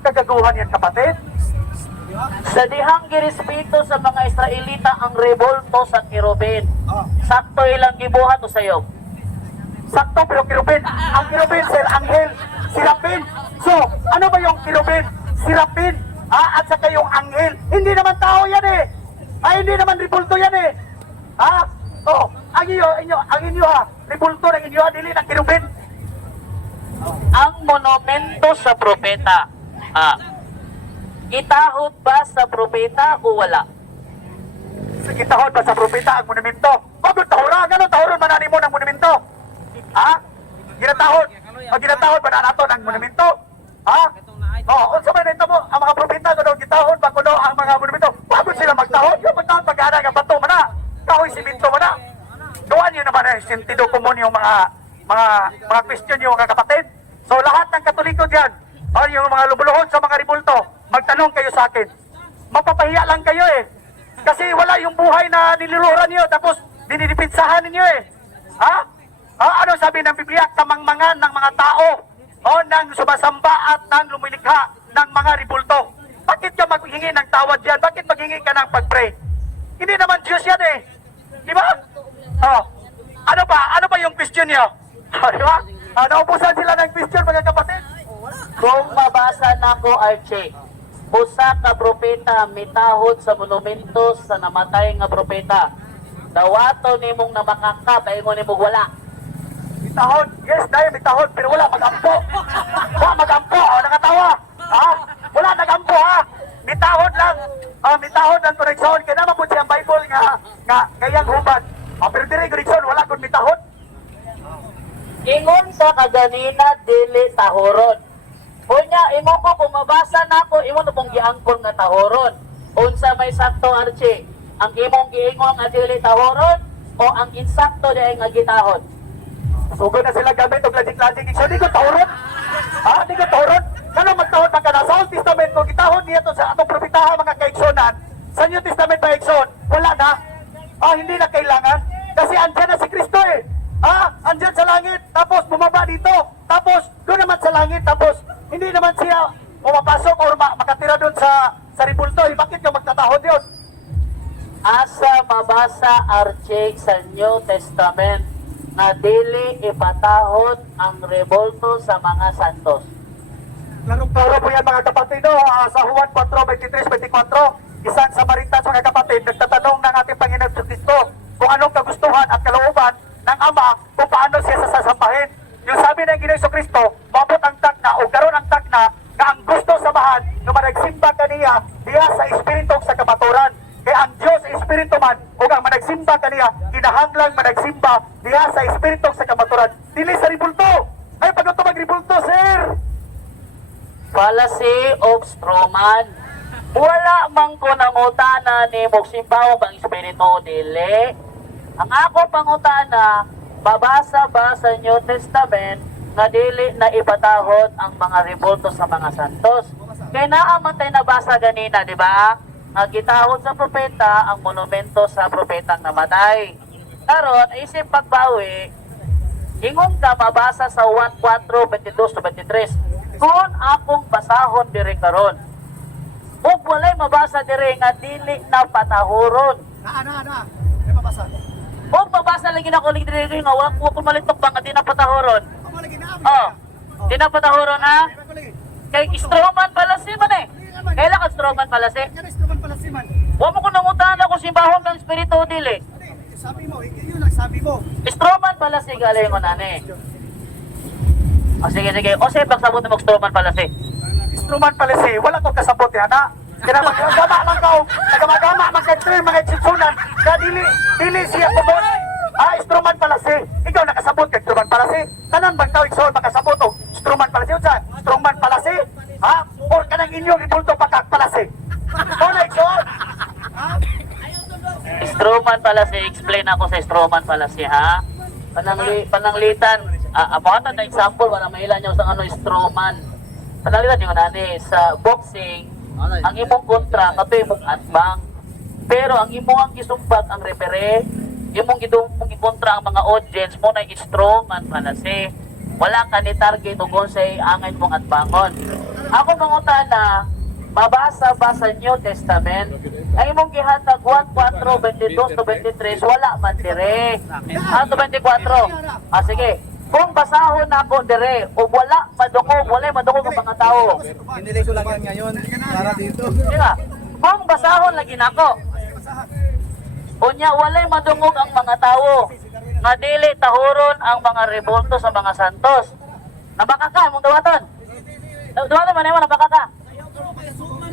Kagaguhan yan, kapatid. Sa dihang girespeto sa mga Israelita ang revolto sa Kirubin. Sakto ilang gibuhat o sayo? Sakto, pero kirubin. Ang kirubin, sir, anghel, sirapin. So, ano ba yung kirubin? Sirapin. At saka yung anghel. Hindi naman tao yan eh. Hindi naman ribulto yan eh. Ang inyo ribulto ng inyo, dili ng kirubin. Ang monumento sa propeta. Itahod ba sa propeta o wala? Sige, tahod ba sa propeta ang monumento? Pagod tahura, gano'n tahuron manani mo ng monumento? Ginatahod ba na nato ng monumento? Unsa man ito mo, ang mga propeta gano'n gitahod ba Doon pag-ana nga bato man na. Kahoy simento man na. Doon yun naman ang sentido komon yung mga question yung mga kapatid. So lahat ng Katoliko diyan, o yung mga lubuluhon sa mga ribulto, magtanong kayo sa akin. Mapapahiya lang kayo eh. Kasi wala yung buhay na nililuran niyo tapos dinidipinsahan ninyo eh. Ha? Ano sabi ng Biblia? Kamangmangan ng mga tao o nang sumasamba at nang lumilikha ng mga ribulto. Bakit ka maghingi ng tawad yan? Bakit maghingi ka ng pag-pray? Hindi naman Diyos yan eh. Di ba? Ano ba yung question niyo? Di ba? Naubusan sila ng question mga kapatid. Kung mabasa na ko, Archie, usa ka propeta mitahod sa monumento sa namatay nga propeta. Dawato nimong namakaka, paingon nimong wala. Mitahod. Yes, dahil mitahod. Pero wala magampo. Wala magampo. Nakatawa. Wala nagampo ha. Mitahod lang. Mitahod ang koneksyon. Kaya naman po siyang Bible nga gayang hubad. Pero diri koneksyon, wala kong mitahod. Ingon sa kaganina dili tahoron. Unya imo ko kung mabasa nako imo na pong giangkon nga tahoron. Unsa may sakto Archie? Ang imong giingon nga dili tahoron o ang insakto diay nga gitahod? Sugod na sila gamit og logic. So di ko tahoron. Di ko tahoron. Kano magtahod man kana sa Old Testament ko gitahod niya to sa atong propetaha mga kaigsonan. Sa New Testament pa igsoon, wala na. Hindi na kailangan kasi andyan na si Kristo eh. Andyan sa langit, tapos bumaba dito, tapos doon naman sa langit, tapos hindi naman siya pumapasok o makatira doon sa ribulto. Bakit ka magtatahod yun? Asa mabasa Archie sa New Testament na dili ipatahod ang rebolto sa mga santos? Klaro po yan mga kapatid, sa Juan 4:23-24, isang Samaritans mga kapatid, nagtatanong ng ating Panginoon Kristo kung anong kagustuhan at kalooban ng Ama kung paano siya sasasambahin. Yung sabi ng Ginoong Kristo, mabot ang takna o karon ang takna na ang gusto samahan na managsimba kaniya diya sa Espiritu sa kamaturan. Kaya ang Diyos Espiritu man o ang managsimba kaniya, kinahanglang managsimba diya sa Espiritu sa kamaturan. Dili sa ribulto. Ay, pag ito magribulto, sir! Fallacy of Stroman. Wala man ko nangutana ni Moksimbaw bang Espiritu dili. Ang ako pangutana, babasa ba sa New Testament na dili na ipatahod ang mga ribulto sa mga santos? Kaya naaman tayo nabasa ganina, di ba? Nagitahod sa propeta ang monumento sa propetang namatay. Karon, isip pagbawi, ingon ka mabasa sa 1:4:22-23. Kung akong basahon diri karon, ug walay mabasa diri nga dili na patahoron. May mabasa. Kung mabasa lagi na ko diri nga wa ko malitok ba nga di na patahoron. Di na patahoron ha? Kay Stroman Palasi man eh. Kailan ka Stroman Palasi? Wa mo ko nangutana kung simbahon ng Espiritu dili. Sabi mo, yun ang sabi mo. Stroman Palasi galing mo nani. Sige. O sige, pagsabot mo Stroman Palasi. Instrument pala siya, wala ko kasabot yan, ha? Kaya magagama man ka, nagamagama man ka mga eksitsunan, na dili siya kumon. Instrument pala siya. Ikaw nakasabot ka, instrument pala siya. Tanan bang tao iksoon makasabot o instrument pala siya? Instrument pala siya? Or kanang inyong ribulto pakak pala siya? O na iksoon? Stroman Palasi, explain ako sa Stroman Palasi ha. Pananglitan, abuhatan na example, wala mailan niyo sa ano Stroman. Pananglitan yung nani, sa boxing, ang imong kontra, kato imong atbang. Pero ang imong gisumbat ang referee, imong kontra ang mga audience mo na Stroman Palasi. Wala ka ni target o kung sa angay mong atbangon. Ako mangutana, mabasa ba sa New Testament ay mong gihatag 1:4:22-23 wala man dire. 24. Sige. Kung basahon nako dire o wala madukog ang mga tao. Hindi ko lang yan ngayon para dito. Diba? Kung basahon lagi nako. Unya walay madungog ang mga tao. Nga dili tahuron ang mga rebolto sa mga santos. Nabaka ka mong dawaton. Dawaton man mo nabaka ka.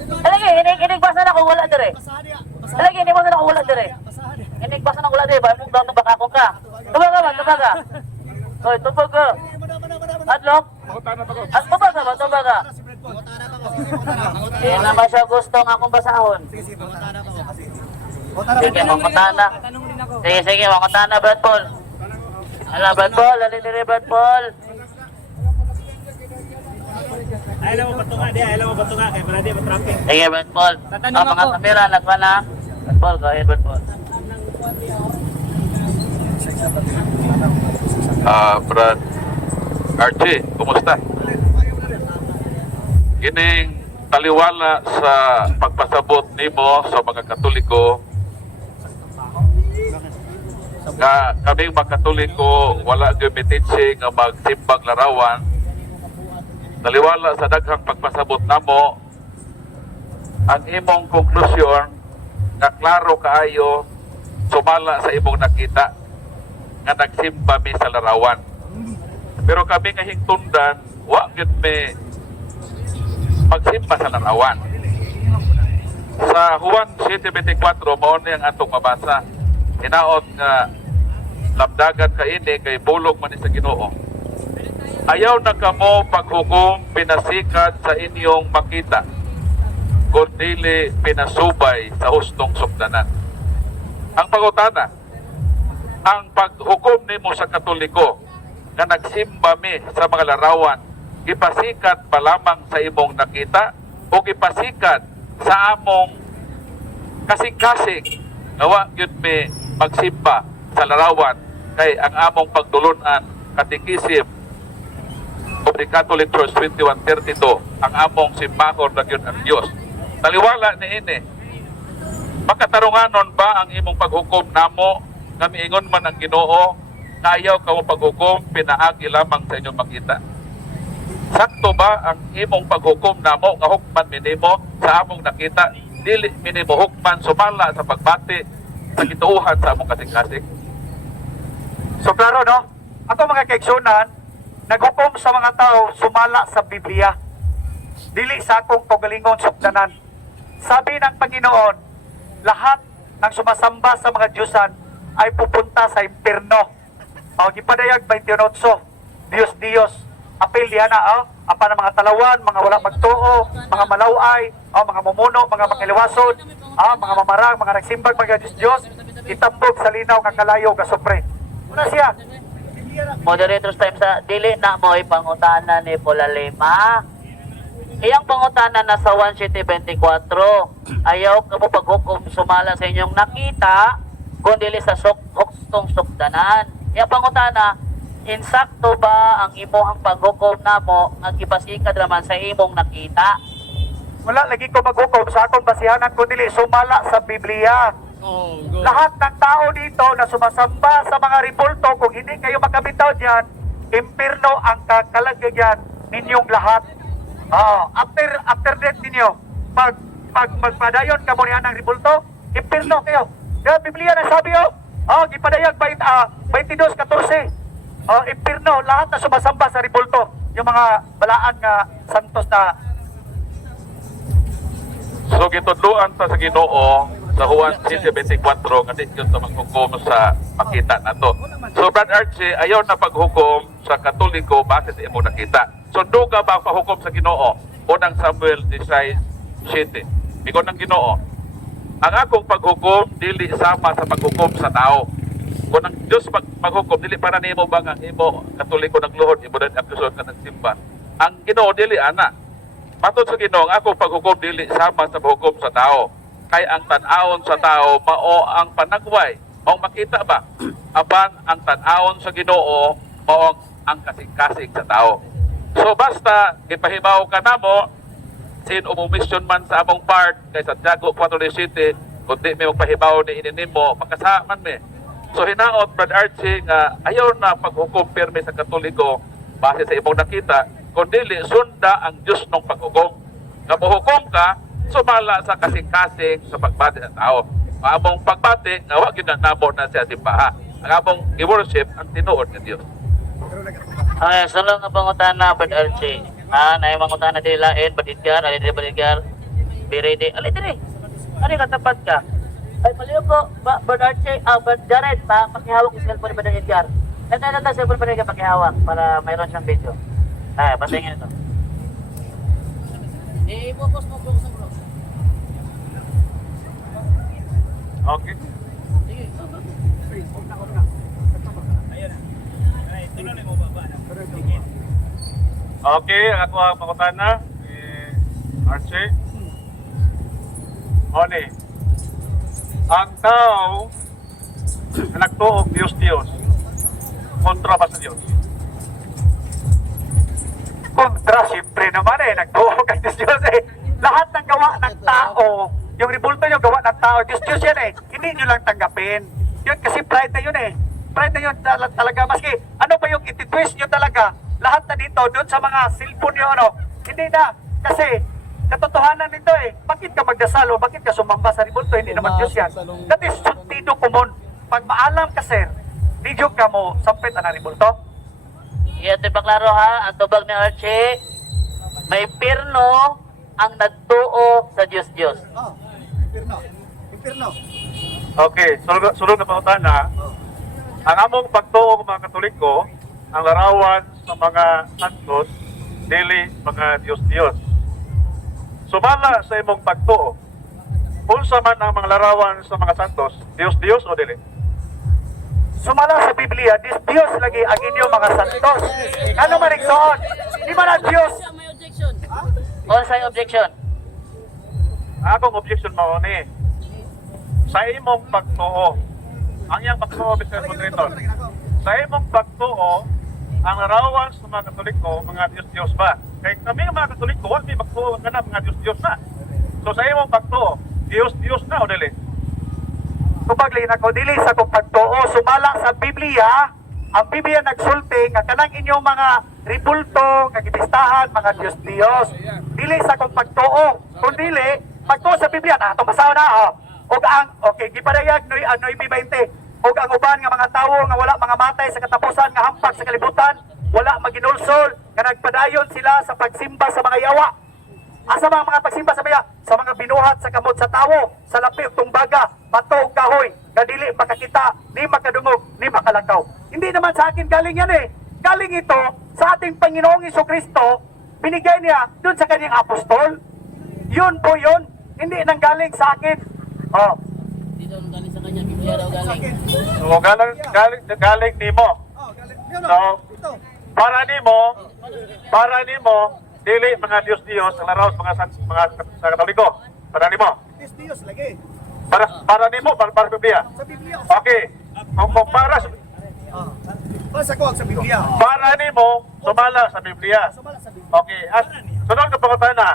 Lagi, inigbasa na kung wala dire. Lagi, inigbasa na kung wala dire. Inigbasa na kung wala dire. Bahay mong daw baka akong ka. Tubaga. Hoy, tubaga. Adlok. At tubaga. Hindi naman siya gusto ng akong basahon. Sige, makuntahan na. Sige, makuntahan na, Brad Paul. Ala, Brad Paul, alin dire, Brad Paul. Ayaw mo bato nga, kaya pala di matrapping. Sige, Brad Paul. Mga kamera, nagpa na. Brad Paul, go ahead, Brad Paul. Brad Archie, kumusta? Kining taliwala sa pagpasabot nimo sa mga Katoliko nga kaming mga Katoliko wala gumititsi nga magsimbang larawan. Taliwala sa daghang pagpasabot namo ang imong konklusyon nga klaro kaayo sumala sa imong nakita nga nagsimba mi sa larawan. Pero kami nga hingtundan, wa gyud mi magsimba sa larawan. Sa Juan 7:24 mao ni ang atong mabasa. Hinaot nga labdagan kaini kay bulog man ni sa Ginoo. Ayaw na kamo paghukom pinasikat sa inyong makita, kundi pinasubay sa hustong sukdanan. Ang pangutana, ang paghukom nimo sa Katoliko nga nagsimba mi sa mga larawan, ipasikat pa lamang sa imong nakita o ipasikat sa among kasing-kasing nawa yun mi magsimba sa larawan kay ang among pagtulunan katikisim of the Catholic Church 2132 ang among simbahon na yun ang Diyos. Taliwala ni ini, makatarunganon ba ang imong paghukom namo nga miingon man ang Ginoo na ayaw ka mo paghukom pinaagi lamang sa inyong makita? Sakto ba ang imong paghukom namo nga hukman minimo sa among nakita, dili minimo hukman sumala sa pagbati sa gituuhan sa among kasing-kasing? So klaro no? Ako mga kaigsunan, naghukom sa mga tao sumala sa Biblia. Dili sa akong kaugalingon sukdanan. Sabi ng Panginoon, lahat ng sumasamba sa mga Diyosan ay pupunta sa impierno. O gipadayag 28, Dios Dios, apel diha na apa ng mga talawan, mga wala magtuo, mga malaway, mga mumuno, mga makiliwason, mga mamarang, mga nagsimbag, mga Diyos, itambog sa linaw nga kalayo ga sopre. Una siya. Moderator's time sa dili na mo ipangutana ni Polalema. Iyang pangutana na sa 1:24. Ayaw ka mo paghukom sumala sa inyong nakita kundi sa hustong sukdanan. Iyang pangutana, insakto ba ang imuhang paghukom namo nga gipasikat naman sa imong nakita? Wala lagi ko maghukom sa akong basihanan kundi sumala sa Biblia. Lahat ng tao dito na sumasamba sa mga ribulto, kung hindi kayo makabitaw dyan, impirno ang kakalagayan ninyong lahat. After death ninyo, magpadayon ka mo niyan ng ribulto, impirno kayo. Kaya Biblia na sabi gipadayag 22:14. Impirno, lahat na sumasamba sa ribulto, yung mga balaan nga santos na. So gitudluan ta sa Ginoo sa Juan 7:24 nga di yun sa maghukom sa makita nato. So Brad Archie, ayaw na paghukom sa Katoliko base sa imong nakita. So duga ba pahukom sa Ginoo? Unang Samuel 16:7. Ingon ng Ginoo, ang akong paghukom dili sama sa paghukom sa tao. Kung ang Diyos maghukom, dili para nimo ba nga imo Katoliko nagluhod, imo din akusyon ka nagsimba. Ang Ginoo dili ana. Matod sa Ginoo, ang akong paghukom dili sama sa paghukom sa tao. Kay ang tan-awon sa tao mao ang panagway. Mao makita ba? Aban ang tan-awon sa Ginoo mao ang kasing-kasing sa tao. So basta ipahibaw ka namo sin umisyon man sa among part kay Santiago 4:17 kundi may magpahibaw ni ininimo makasaman mi. So hinaot Brad Archie nga ayaw na paghukom pirmi sa Katoliko base sa imong nakita kundi sunda ang Dios nung paghukom. Nga mohukom ka sumala sa kasing-kasing sa pagbati sa tao. Ang among pagbati nga wa gyud namo na siya simbaha. Ang among i-worship ang tinuod nga Dios. Okay, sulong nga pangutana, Brad Archie. Na yung pangutana dili lain, Badidgar, Badidgar, be ready. Ali diri. Ano katapat ka? Ay, maliw ko, Brad Archie, Brad Jared, pakihawak yung cellphone ni Badidgar. Nagkakata cellphone pa rin ka pakihawak para mayroon siyang video. Ay, batingin ito. I-focus mo sa bro. Okay. Ay, tuloy na mo baba. Sige. Okay, ako ang pangutana. Archie. Oni. Ang tao na nagtuog Diyos, kontra ba sa Diyos? Kontra, siyempre naman nagtuog kay Diyos Lahat ng gawa ng tao, yung rebulto yung gawa ng tao, Diyos yan Hindi nyo lang tanggapin. Yun kasi pride na yun Pride na yun talaga. Maski ano ba yung ititwist nyo talaga, lahat na dito, doon sa mga cellphone nyo, hindi na. Kasi, katotohanan nito bakit ka magdasal o bakit ka sumamba sa rebulto, hindi naman Diyos yan. That is sentido común. Pag maalam ka, sir, di ka mo sampit na rebulto. Iyan ito paklaro ha, ang tubag ni Archie, may pirno ang nagtuo sa Diyos. Okay, sunod na pangutana. Ang among pagtuo ng mga Katoliko, ang larawan sa mga santos, dili mga Diyos-Diyos. Sumala sa imong pagtuo, unsa man ang mga larawan sa mga santos, Diyos-Diyos o dili? Sumala sa Biblia, Diyos lagi ang inyong mga santos. Ano man igsoon? Di ba na Diyos? O sa objection? Akong objection mao ni sa imong pagtuo. Ang iyang pagtuo, Mr. Moderator. Sa imong pagtuo, ang larawan sa mga Katoliko, mga Diyos-Diyos ba? Kaya kami mga Katoliko, wala may magtuo ka na mga Diyos-Diyos na. So sa imong pagtuo, Diyos-Diyos na o dili? Kumaglin ako, dili sa kong pagtuo, sumala sa Biblia, ang Biblia nagsulti, nga kanang inyong mga ribulto, kagipistahan, mga Diyos-Diyos. Dili sa kong pagtuo, kung dili, pagtuo sa Biblia, itong basaw na, og ang, okay, gipadayag, noy 20, og ang uban nga mga tawo, nga wala mga matay sa katapusan, nga hampak sa kalibutan, wala maginulsol, nga nagpadayon sila sa pagsimba sa mga yawa. Asa mga pagsimba sa maya? Sa mga binuhat sa kamot sa tawo, sa lapi ug tumbaga, bato ug kahoy, nga dili makakita, ni makadungog, ni makalakaw. Hindi naman sa akin galing yan Galing ito sa ating Panginoong Jesucristo, binigay niya dun sa kanyang apostol. Yun po yun. Hindi nang galing sa akin. Dito nang galing sa kanya, Biblia daw galing. So galing nimo. So, para nimo, dili mga Diyos-Diyos ang larawan mga sa Katoliko. Para nimo. Diyos lagi. Para nimo, para Biblia. Sa Biblia. Okay. Kung para Basta ko sa Biblia. para nimo, sumala sa Biblia. Sumala sa Biblia. Okay. Sunod ka pangutana.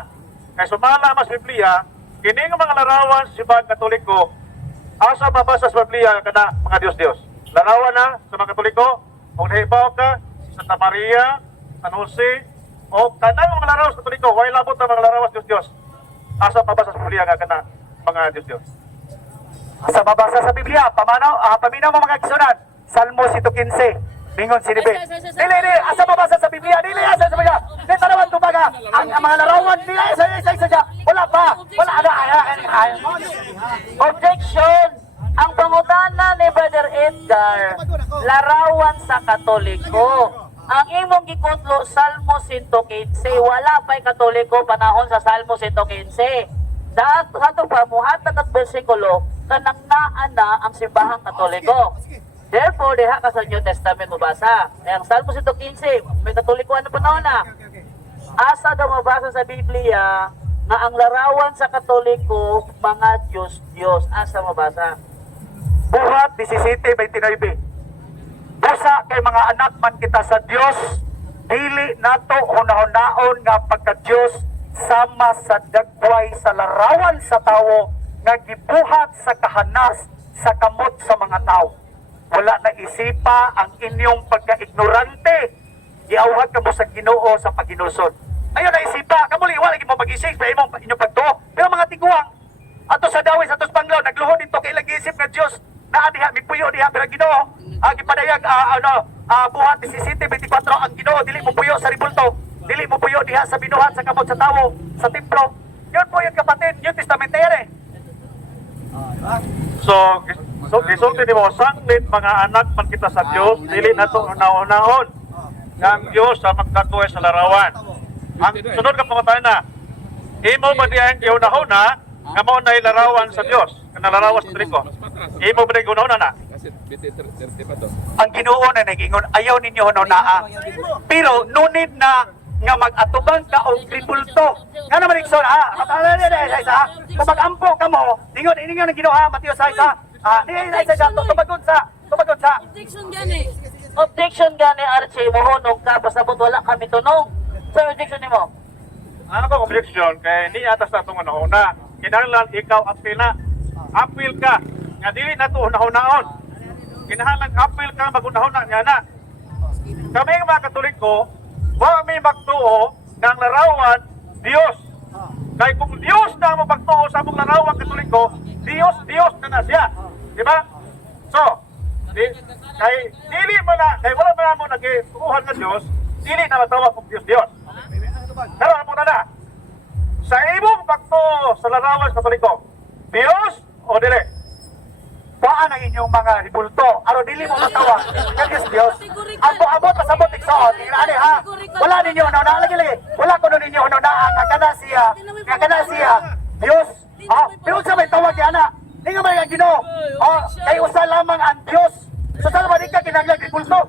Kay sumala mas Biblia, kini nga mga larawan sa mga Katoliko, asa mabasa sa Biblia kana mga Diyos-Diyos. Larawan na sa mga Katoliko, kung nahibaw ka, Santa Maria, San Jose, o kanang mga larawan sa Katoliko, way labot na mga larawan sa Diyos-Diyos. Asa mabasa sa Biblia nga kana mga Diyos-Diyos. Asa mabasa sa Biblia, paminaw mo mga kisunan. Salmo 115. Bingon si Nibe. Dili, asa mabasa sa Biblia? Dili, asa sa Biblia? Dili, tanawan tumaga. Ang mga larawan, dili, isa. Wala pa. Wala, Objection! Ang pangutana ni Brother Edgar, larawan sa Katoliko. Ang imong gikutlo, Salmo 115. Wala pa'y Katoliko panahon sa Salmo 115. Dahil ato pa, muhatag at bersikulo, kanang naana ang simbahang Katoliko. Therefore, diha ka sa New Testament mabasa. Ang Salmo 115, may Katoliko ano panahon na. Asa daw mabasa sa Biblia nga ang larawan sa Katoliko, mga Diyos-Diyos. Asa mabasa? Buhat 17:29. Busa kay mga anak man kita sa Dios, dili nato hunahon-naon nga pagka-Dios sama sa dagway sa larawan sa tawo nga gibuhat sa kahanas sa kamot sa mga tao. Wala na isipa ang inyong pagka-ignorante. Giawhag kamo sa Ginoo sa paginusod. Ayon na isipa, kamo wala gyud mo mag-isip sa inyong pagtuo. Pero mga tiguang ato sa dawis ato sa Banglaw nagluhod dito kay lag-isip nga Dios na diha mipuyo diha pero Ginoo gipadayag buhat 17:24 ang Ginoo dili mo puyo sa ribulto, dili mo puyo diha sa binuhat sa kamot sa tawo sa templo. Yun po yung kapatid, New Testament yan So gisulti nimo sanglit mga anak man kita sa Dios, dili nato una-unahon nga ang Dios sa magkatuwa sa larawan. Ang sunod ka pangutana, imo ba diyan giunahon na nga mao nay larawan sa Dios, kana larawan sa Katoliko? imo ba na na? Ang Ginoo na nag-ingon, ayaw ninyo hununaa. Pero nunid na nga mag-atubang ka og tribulto. Nga naman Ikson, ha? Isa. Kung mag-ampo ka mo, ningon ang Ginoo, ha? Mateo sa isa. Isa, tumagon sa. Objection gani Archie, mohonong ka, pasabot wala kami tunong. Sa objection nimo? Ano ko objection kay ni atas na itong una. Kinahanglan ikaw apil na. Apil ka. Nga dili na ito hunahon. Kinahanglan apil ka magunahon na niya na. Kami mga Katoliko, wa may magtuo ng larawan Dios. Kay kung Dios na mo pagtuo sa mong larawan Katoliko, Dios na siya. Di ba? So, kay dili mo na, kay wala mo na mo nagtuuhan ng Dios, dili na matawag kong Dios. Pero ano na, sa imong pagtuo sa larawan Katoliko, Dios o dili? Kuhaan ang inyong mga ribulto. Aro dili mo matawag. Kagis Dios. Abo pasabot Ikson. Tingnan ha. Wala ninyo hununaa lagi. Wala ko ninyo hununaa nga kana siya. Dios. Pero sa may tawag yan na. Hindi nga may Ginoo. Kay usa lamang ang Dios. So saan ba di ka kinaglag ribulto?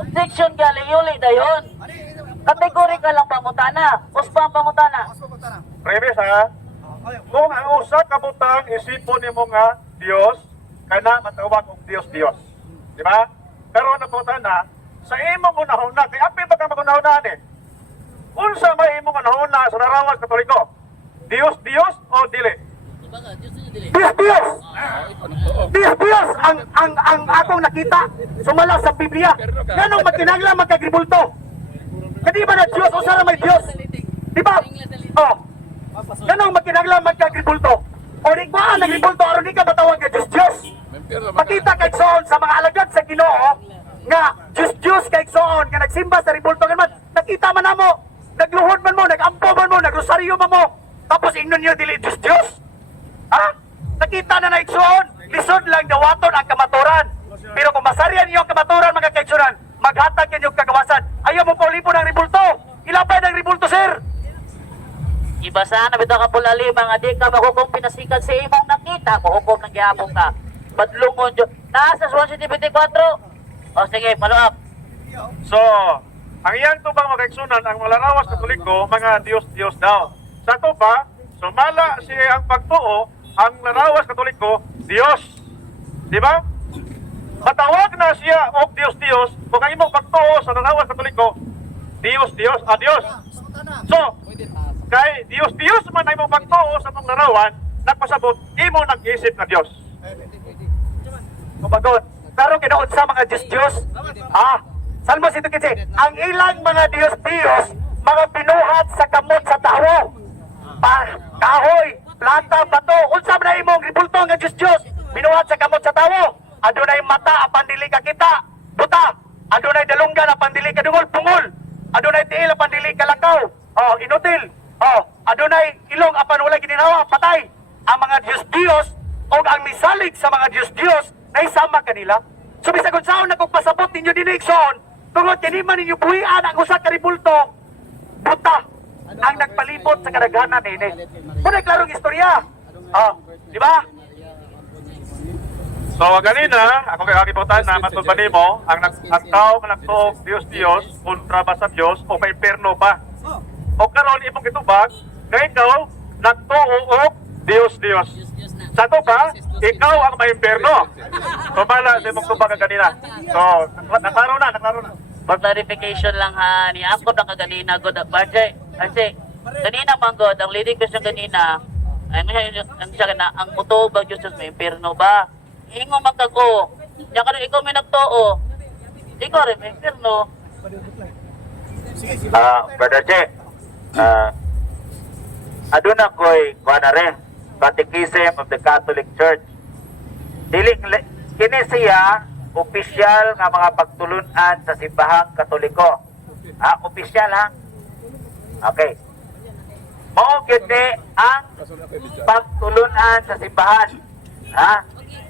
Objection gali, yuli dayon. Kategori ka lang pangutana. Uspa ang pangutana. Premis ha? Kung ang usa ka butang isipon nimo nga Dios, kana matawag og Dios. Di ba? Pero napunta na, sa imong unahon na, kay api ba ka magunahon na ni? Unsa may imong unahon na sa larawan Katoliko? Dios o dili? Dios ang akong nakita sumala sa Biblia. Ganong magkinahanglan magkagribulto. Kadi ba na Dios o sara may Dios? Di ba? Ganong magkinahanglan magkagribulto. O di ba ang nagribulto aron di ka matawag nga Dios? Makita kay Ikson sa mga alagad sa Ginoo nga Dios kay Ikson nga nagsimba sa ribulto man. Nakita man namo, nagluhod man mo, nagampo man mo, nagrosaryo man mo. Tapos ingnon niyo dili Dios. Ha? Nakita na Ikson, lisod lang dawaton ang kamaturan. Pero kung masarian niyo ang kamaturan mga kaigsunan, maghatag ninyo kagawasan. Ayaw mo paulipo ng ribulto. Ilapay ng ribulto, sir. Ibasahan na bitaw ka pulali, mga di ka mahukom pinasikan sa imong nakita, mahukom ng gihapon ka. Badlungon dyan. Nasa 174. O sige, follow up. So, ang iyang tubang mga kaigsunan, ang malarawas Katoliko, mga Dios daw. Sa to ba, sumala siya ang pagtuo, ang larawas Katoliko, Dios. Di ba? Matawag na siya og Dios. Kung ang imong pagtuo sa larawas Katoliko, Dios. So, kay Dios man ay imong pagtuo sa mong larawan, nagpasabot, imo nag-isip na Dios. Kumagon. Pero kinoon sa mga Diyos. Salmo si Tukitsi, ang ilang mga Diyos, mga binuhat sa kamot sa tawo. Kahoy, planta, bato, unsa man na imong ribulto nga Diyos, binuhat sa kamot sa tawo. Adunay mata, apan dili ka kita, buta. Adunay dalunggan, apan dili ka dungol, pungol. Adunay tiil, apan dili ka lakaw. Inutil. Adunay ilong, apan wala gininawa, patay. Ang mga Diyos, o ang misalig sa mga Diyos, na isama kanila. So bisag unsaon nagpasabot ninyo dinhi Ikson, tungod kini man ninyo buhian ang usa ka ribulto, buta ang nagpalibot sa kadaghanan ini. Muna klarong istorya. Di ba? So, ganina, ako kay kagibutan na matulba nimo, ang tao nga nagtuog Dios, kontra ba sa Dios, o may perno ba? O karon imong gitubag, kay ikaw, nagtuo og Dios. Sa to ba, ikaw ang may perno. So, bala sa imong tubag kanina. So, naklaro na. For clarification lang ha, ni ako na kaganina god Barjay. Kasi kanina man god ang leading question kanina, ang siya na ang mutuo ba Diyos may perno ba? Ingo magkago. Ya karon ikaw may nagtuo. Ikaw rin may perno. Brother Che, aduna ko'y kuha rin, Catechism of the Catholic Church. Kini siya, opisyal nga mga pagtulunan sa simbahang Katoliko. Opisyal ha? Okay. Mao gini ang pagtulunan sa simbahan.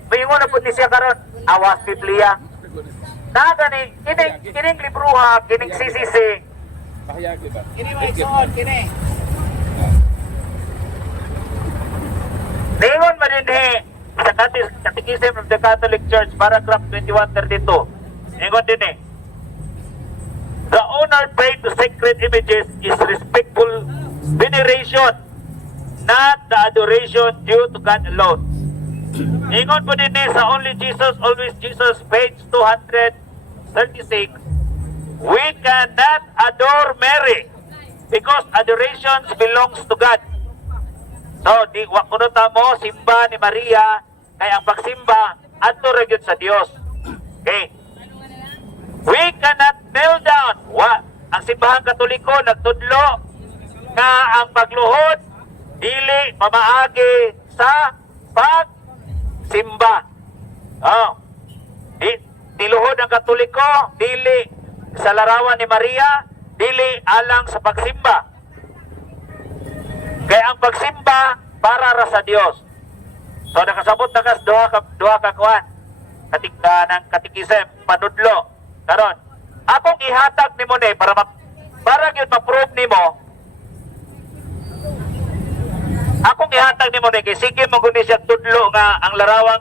Mayingon na po ni siya karon, awas Biblia. Gani, kining libruha, kining CCC. Ningon man din sa Catechism of the Catholic Church, paragraph 2132. Ingon din eh. The honor paid to sacred images is respectful veneration, not the adoration due to God alone. Ingon po din eh, sa Only Jesus, Always Jesus, page 236, we cannot adore Mary because adoration belongs to God. So, di kuno ta mo simba ni Maria kay ang pagsimba adto ra gyud sa Dios. Okay. We cannot kneel down. Ang simbahang Katoliko nagtudlo nga ang pagluhod dili mamaagi sa pagsimba. Oh. Diluhod ang Katoliko dili sa larawan ni Maria, dili alang sa pagsimba. Kaya ang pagsimba para ra sa Dios. So nakasabot na kas duha ka kuan. Katika ng katikisem panudlo. Karon, akong ihatag nimo ni para gyud ma-prove nimo. Akong ihatag nimo ni kay sige mo guni siya tudlo nga ang larawan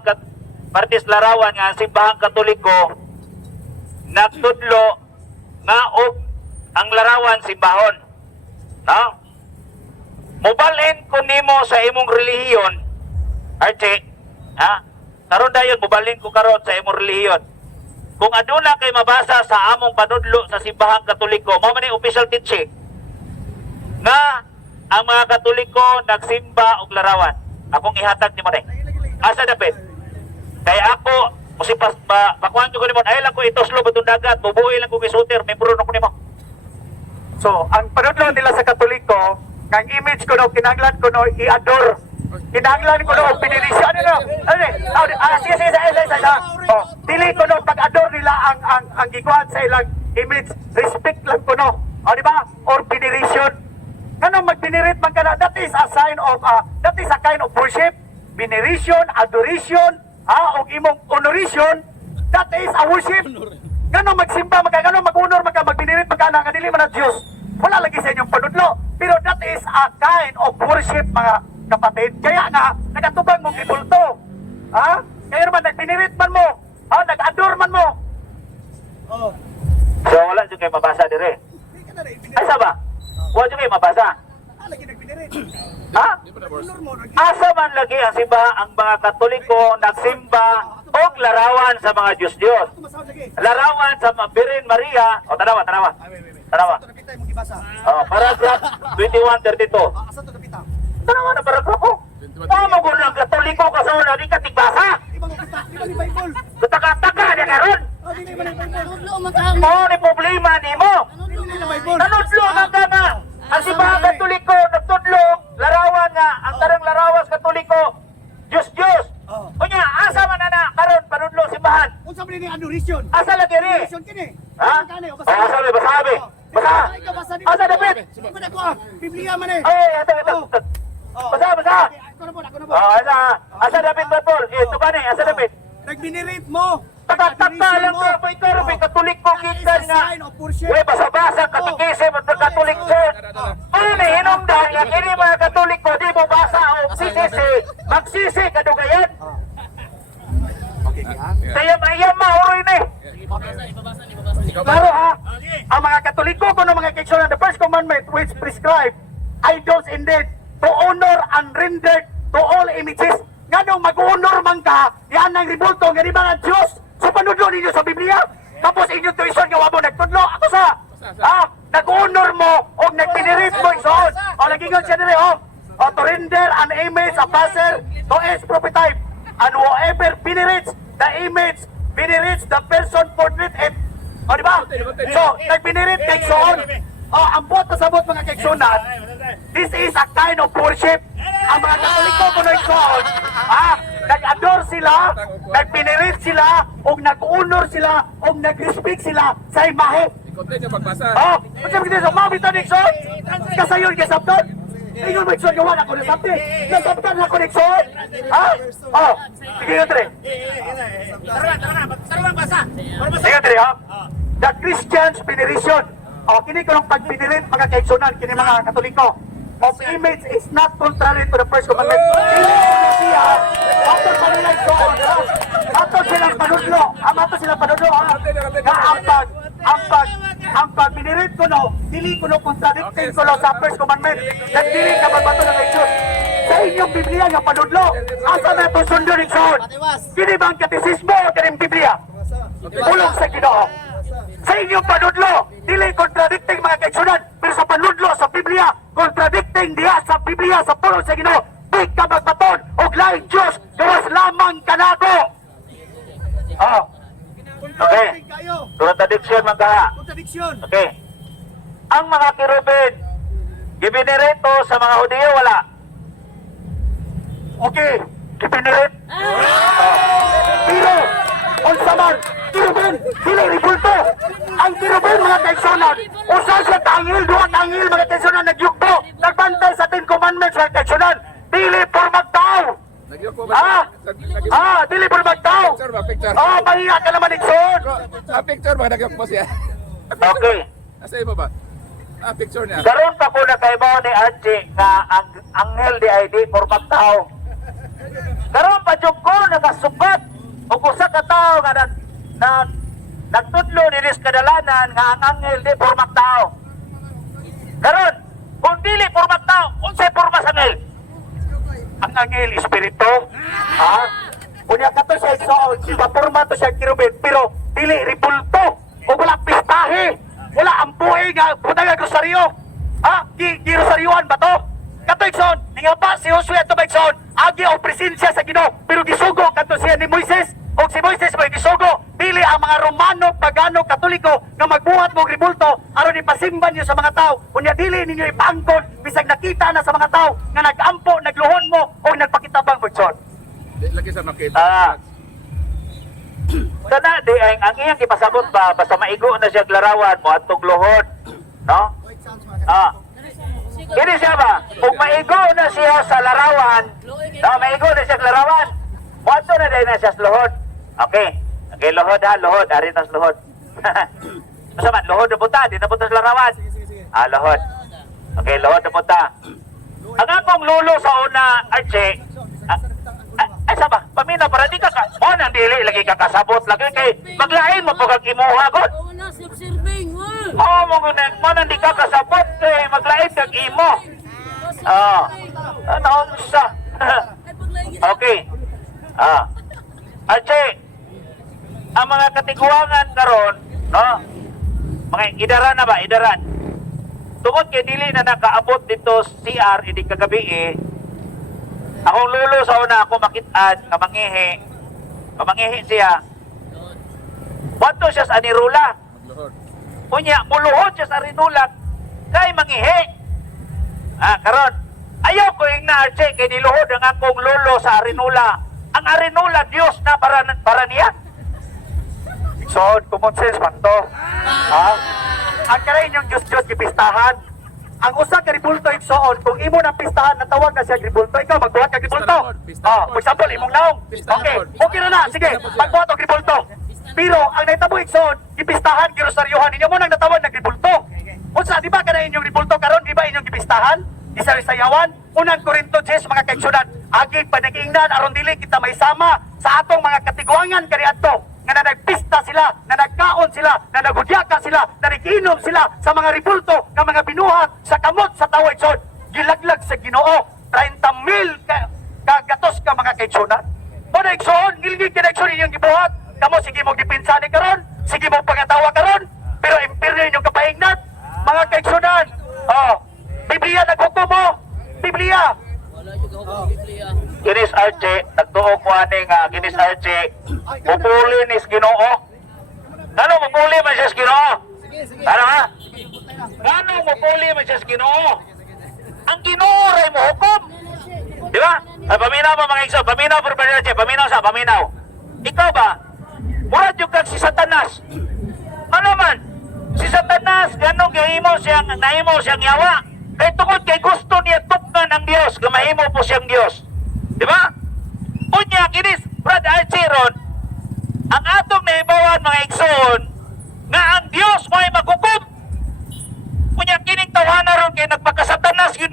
partis larawan nga ang simbahang Katoliko nagtudlo nga og ang larawan simbahon. No? Mubalhin ko nimo sa imong relihiyon, Archie, ha? Karon dayon mubalhin ko karon sa imong relihiyon. Kung aduna kay mabasa sa among panudlo sa simbahang Katoliko, mao man ni official teaching nga ang mga Katoliko nagsimba og larawan. Akong ihatag nimo ni. Asa dapat? Kay ako musipas bakuan ko nimo, ay lang ko itoslo batong dagat, bubuhi lang ko kay shooter, membro na ko nimo. So, ang panudlo nila sa Katoliko, ang image ko no, kinahanglan ko no, i-adore. Kinahanglan ko no, pinilisya. Sige. Oh, dili ko no, pag-adore nila ang gikuhan sa ilang image. Respect lang ko no. O, di ba? Or veneration. Kanong mag-venerate man ka na, that is a sign of, that is a kind of worship. Veneration, adoration, o imong honoration, that is a worship. Kanong magsimba, kanong mag-honor, mag-venerate, mag-dili man na Diyos. Wala lagi sa inyong panudlo. Pero that is a kind of worship, mga kapatid. Kaya nga, nagatubang mong ibulto. Ha? Kaya naman, nag-venerate man mo. Nag-adore man mo. So wala jud kay mabasa dire. Asa ba? Wala jud kay mabasa. Ha? Asa man lagi ang simba ang mga Katoliko nagsimba og larawan sa mga Diyos. Larawan sa Birhen Maria. O tanawa. Paragraph 2132. Tanawa na paragraph ko. Tama mo ng Katoliko kasi wala di ka tigbasa. Kutaka-taka na karon. Mo ni problema nimo. Tanudlo man ka na. Ang simbahang Katoliko nagtudlo larawan nga ang tarang larawas Katoliko Diyos. Kunya asa man na karon panudlo simbahan. Unsa man ni adoration? Asa lagi ri? Adoration kini. Ha? Asa may basabi. Basa. Asa dapat? Biblia man eh. Ay, ito. Basa. Asa dapat betul? Ito ba ni? Asa dapat? Nag-venerate mo. Taka-taka lang ka, may karoon, may Katoliko kita nga. Uy, basa-basa, Catechism of the Catholic Church. Ano, hinungdan nga, kini mga Katoliko, di mo basa o sisisi, magsisi, kadugayan. Kaya maiyam mauroy na eh. Klaro ha, ang mga Katoliko, kuno mga keksyon, the first commandment which prescribe idols indeed to honor and render to all images. Nga nung mag-honor man ka, yan ang ribulto, nga di ba nga Diyos? So panudlo ninyo sa Biblia, tapos inyong tuition nga wabo nagtudlo. Ako sa, nag-honor mo, o nag-venerate mo isoon. O nag-ingon siya nila, to render an image, a passer, to its prototype. And whoever venerates the image, venerates the person portrait it. O di ba? So, nag-venerate kay isoon. Ang buot na sabot mga keksunan, this is a kind of worship. Ang mga Katoliko kuno isoon, nag-adore sila, nag-venerate sila, o nag-honor sila, o nag-respect sila sa imahe. Kasi mga mabito ni Ikson, kasayon kasabtan. Ingon mo Ikson, gawa na ko na sabti. Kasabtan na ko ni Ikson. Sige yun, Tre. Sige, Tre, The Christian's veneration. Kini ko ng pag-venerate mga kaigsunan, kini mga Katoliko. of image is not contrary to the first commandment. Siya, ato pa nila igsoon, ato silang panudlo, ato silang panudlo, nga ang pag binirit ko no, dili ko no contradicting ko no sa first commandment, at dili ka magbato ng Diyos. Sa inyong Biblia nga panudlo, asa na ito sundo ng igsoon? Dili ba ang katisismo o kaning Biblia? Ulong sa Ginoo. Sa inyong panudlo, dili contradicting mga kaigsunan, pero sa panudlo sa Biblia, contradicting diya sa Biblia sa pulong sa Ginoo. Di ka magbaton og laing Diyos, gawas lamang kanako. Oh. Okay. Contradiction man ka. Okay. Ang mga kirubin, gibinireto sa mga Hudiyo, wala. Okay, kipinirit. Pero, unsa man, kirubin, dili ribulto. Ang kirubin mga kaigsunan, usa siya tangil, duha tangil mga kaigsunan, nagyugbo, nagbantay sa 10 commandments mga kaigsunan. Dili por magtao. Dili por magtao. Mahiya ka naman igsoon. Picture ba nagyok mo siya? Okay. Nasa iba ba? Picture niya. Karon pa po na kaibaw ni Archie nga ang anghel di ID for magtao. Karon pa jud ko nakasubat og usa ka tawo nga nagtudlo dinhi sa kadalanan nga ang anghel di for magtao. Karon kung dili for magtao, unsay porma sa anghel? Ang angel, espiritu. Unya ka to siya igsoon, ipaporma to siya kirubin, pero dili ribulto. O wala pistahe. Wala ang buhay nga, punta nga rosaryo. Girosaryoan ba to? Kato igsoon, nga ba si Josue ato ba igsoon? Agi o presensya sa Ginoo, pero gisugo kato siya ni Moises. O si Moises mo gisugo, dili ang mga Romano, Pagano, Katoliko nga magbuhat mo ribulto aron ipasimban niyo sa mga tao. Unya dili ninyo ipangkon bisag nakita na sa mga tao nga nagampo, nagluhon mo o nagpakitabang mo igsoon. Lagi sa makita. Kana di ang iyang ipasabot ba basta maigo na siya larawan mo at tuglohod, no? Kini siya ba? Kung maigo na siya sa larawan, no, maigo na siya sa larawan, wato na dahil na siya sa lohod. Okay. Okay, lohod ha, lohod. Ari na sa lohod. Masaman, lohod na punta, di na punta sa larawan. Lohod. Okay, lohod na punta. Ang akong lulo sa una, Archie, ay saba, paminaw para di ka mo nang dili lagi ka kasabot lagi kay maglain mo pag imuha god. Mo nang di ka kasabot kay maglain kag imo. Ano sa? Okay. Archie, ang mga katiguangan karon, no? Mga idaran na ba? Idaran. Tungod kay dili na nakaabot dito CR idi kagabi akong lulo sa una ako makit-an, kamangihi siya. Wato siya sa anirula. Unya, muluhod siya sa arinula, kay mangihi. Karon, ayaw ko yung na-arche, kay niluhod ang akong lulo sa arinula. Ang arinula, Diyos na para niya. So, common sense man to. Ang karain yung Diyos gipistahan. Ang usa ka ribulto igsoon, kung imo nang pistahan natawag na siya ribulto, ikaw magbuhat ka ribulto. For example, imong naong. Okay, okay na. Sige, magbuhat og ribulto. Pero ang naitabo igsoon, gipistahan, girosaryuhan ninyo mo nang natawag na ribulto. Unsa di ba kana inyong ribulto karon, di ba inyong gipistahan? Isa-isayawan, unang Korinto 10 mga kaigsunan, agi panagingnan aron dili kita maisama sa atong mga katiguangan kaniadto nga nagpista sila, na nagkaon sila, na nagudyakan sila, na nagiinom sila sa mga ribulto nga mga binuhat sa kamot sa tawo igsoon. Gilaglag sa Ginoo 30,000 kagatos ka mga kaigsunan. O na igsoon, ngilgig ka na igsoon inyong gibuhat. Kamo sige mo gipinsani karon, sige mo pangatawa karon, pero impiryo inyong kapahingnat mga kaigsunan. Biblia naghukom mo. Biblia. Ginis Archie, nagtuo ko ani nga Ginis Archie, mupuli ni Ginoo. Ano mupuli man siya sa Ginoo? Ano ha? Ano mupuli man siya sa Ginoo? Ang Ginoo ray mo hukom. Di ba? Paminaw ba mga igsoon? Paminaw por Archie, paminaw. Ikaw ba? Murad yung kag si Satanas. Ano man? Si Satanas, ganong naimo siyang yawa. Kaya tungkol kay gusto niya tuknan ang Diyos, kamahimo po siyang Diyos. Di ba? Unya, kinis, Brad Archiron, ang atong naibawan mga igsoon, nga ang Diyos mo ay maghukom. Unya, kining tawanan ron kay nagpakasatanas yun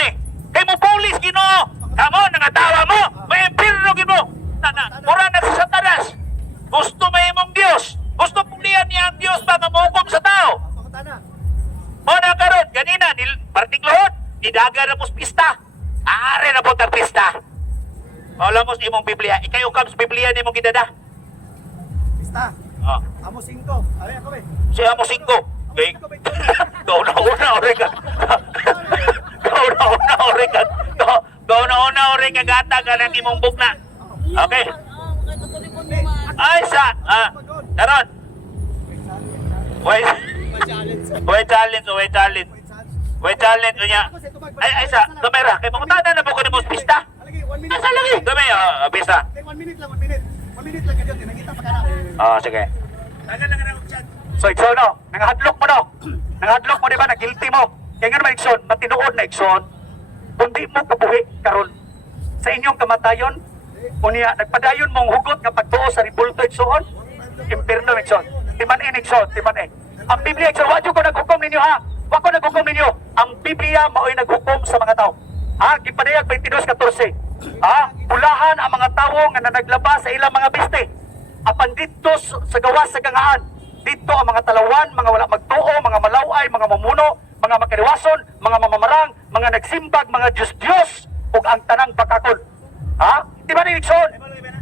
Yaga na pos pista. Aare na po tag pista. Alam mo sa imong Biblia. Ikayo kams Biblia ni mong gidada. Pista. Oh. Amo 5. Ari ako be. Siya mo 5. Okay. Gauna-una ore ka. Gauna-una ore ka. Gauna-una ore ka gata ka ng imong bugna. Okay. Ay sa. Karon. Wait challenge. Wait challenge niya. Ay sa kamera kay mamutada na po ko ni mo pista. Asa lagi? Dami pista. 1 minute lang, 1 minute. 1 minute lang kadyo, nakita pa kana. Sige. So Ikson, no? Nangahadlok mo, no? Nangahadlok mo, di ba? Nag-guilty mo. Kaya nga naman, Ikson, matinuod na Ikson, kundi mo kabuhi karon sa inyong kamatayon, unya, nagpadayon mong hugot nga pagtuo sa ribulto, Ikson, impirno, Ikson. Timan-in, Ikson, timan-in. Ang Biblia, Ikson, wadyo ko naghukom ninyo, ha? Wako naghukom ninyo. Ang Biblia, mao'y naghukom sa mga tao. Ha? Gipadayag 22:14. Ha? Pulahan ang mga tao nga naglabas sa ilang mga biste. Apan dito sa gawas sa gangaan, dito ang mga talawan, mga wala magtuo, mga malaway, mga mamuno, mga makariwason, mga mamamarang, mga nagsimbag, mga Diyos-Diyos, ug ang tanang pakakon. Ha? Di ba ni Nixon?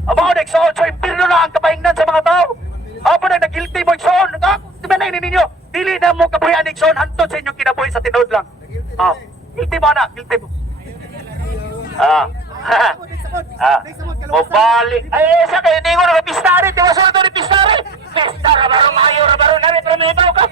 Amo na Nixon, so impirno na ang kapahingnan sa mga tao. Apo na nag-guilty mo Nixon. Ha? Di ba na ninyo? Dili na mo kabuhian Nixon, hantod sa inyong kinabuhi sa tinod lang. Ha? Guilty mo na, guilty mo. Mabalik. Ay, sa kayo, hindi ko nakapistari. Tiwasunod ito ni pistari. Pista, rabaro, mayo, rabaro, narit, ramibaw ka.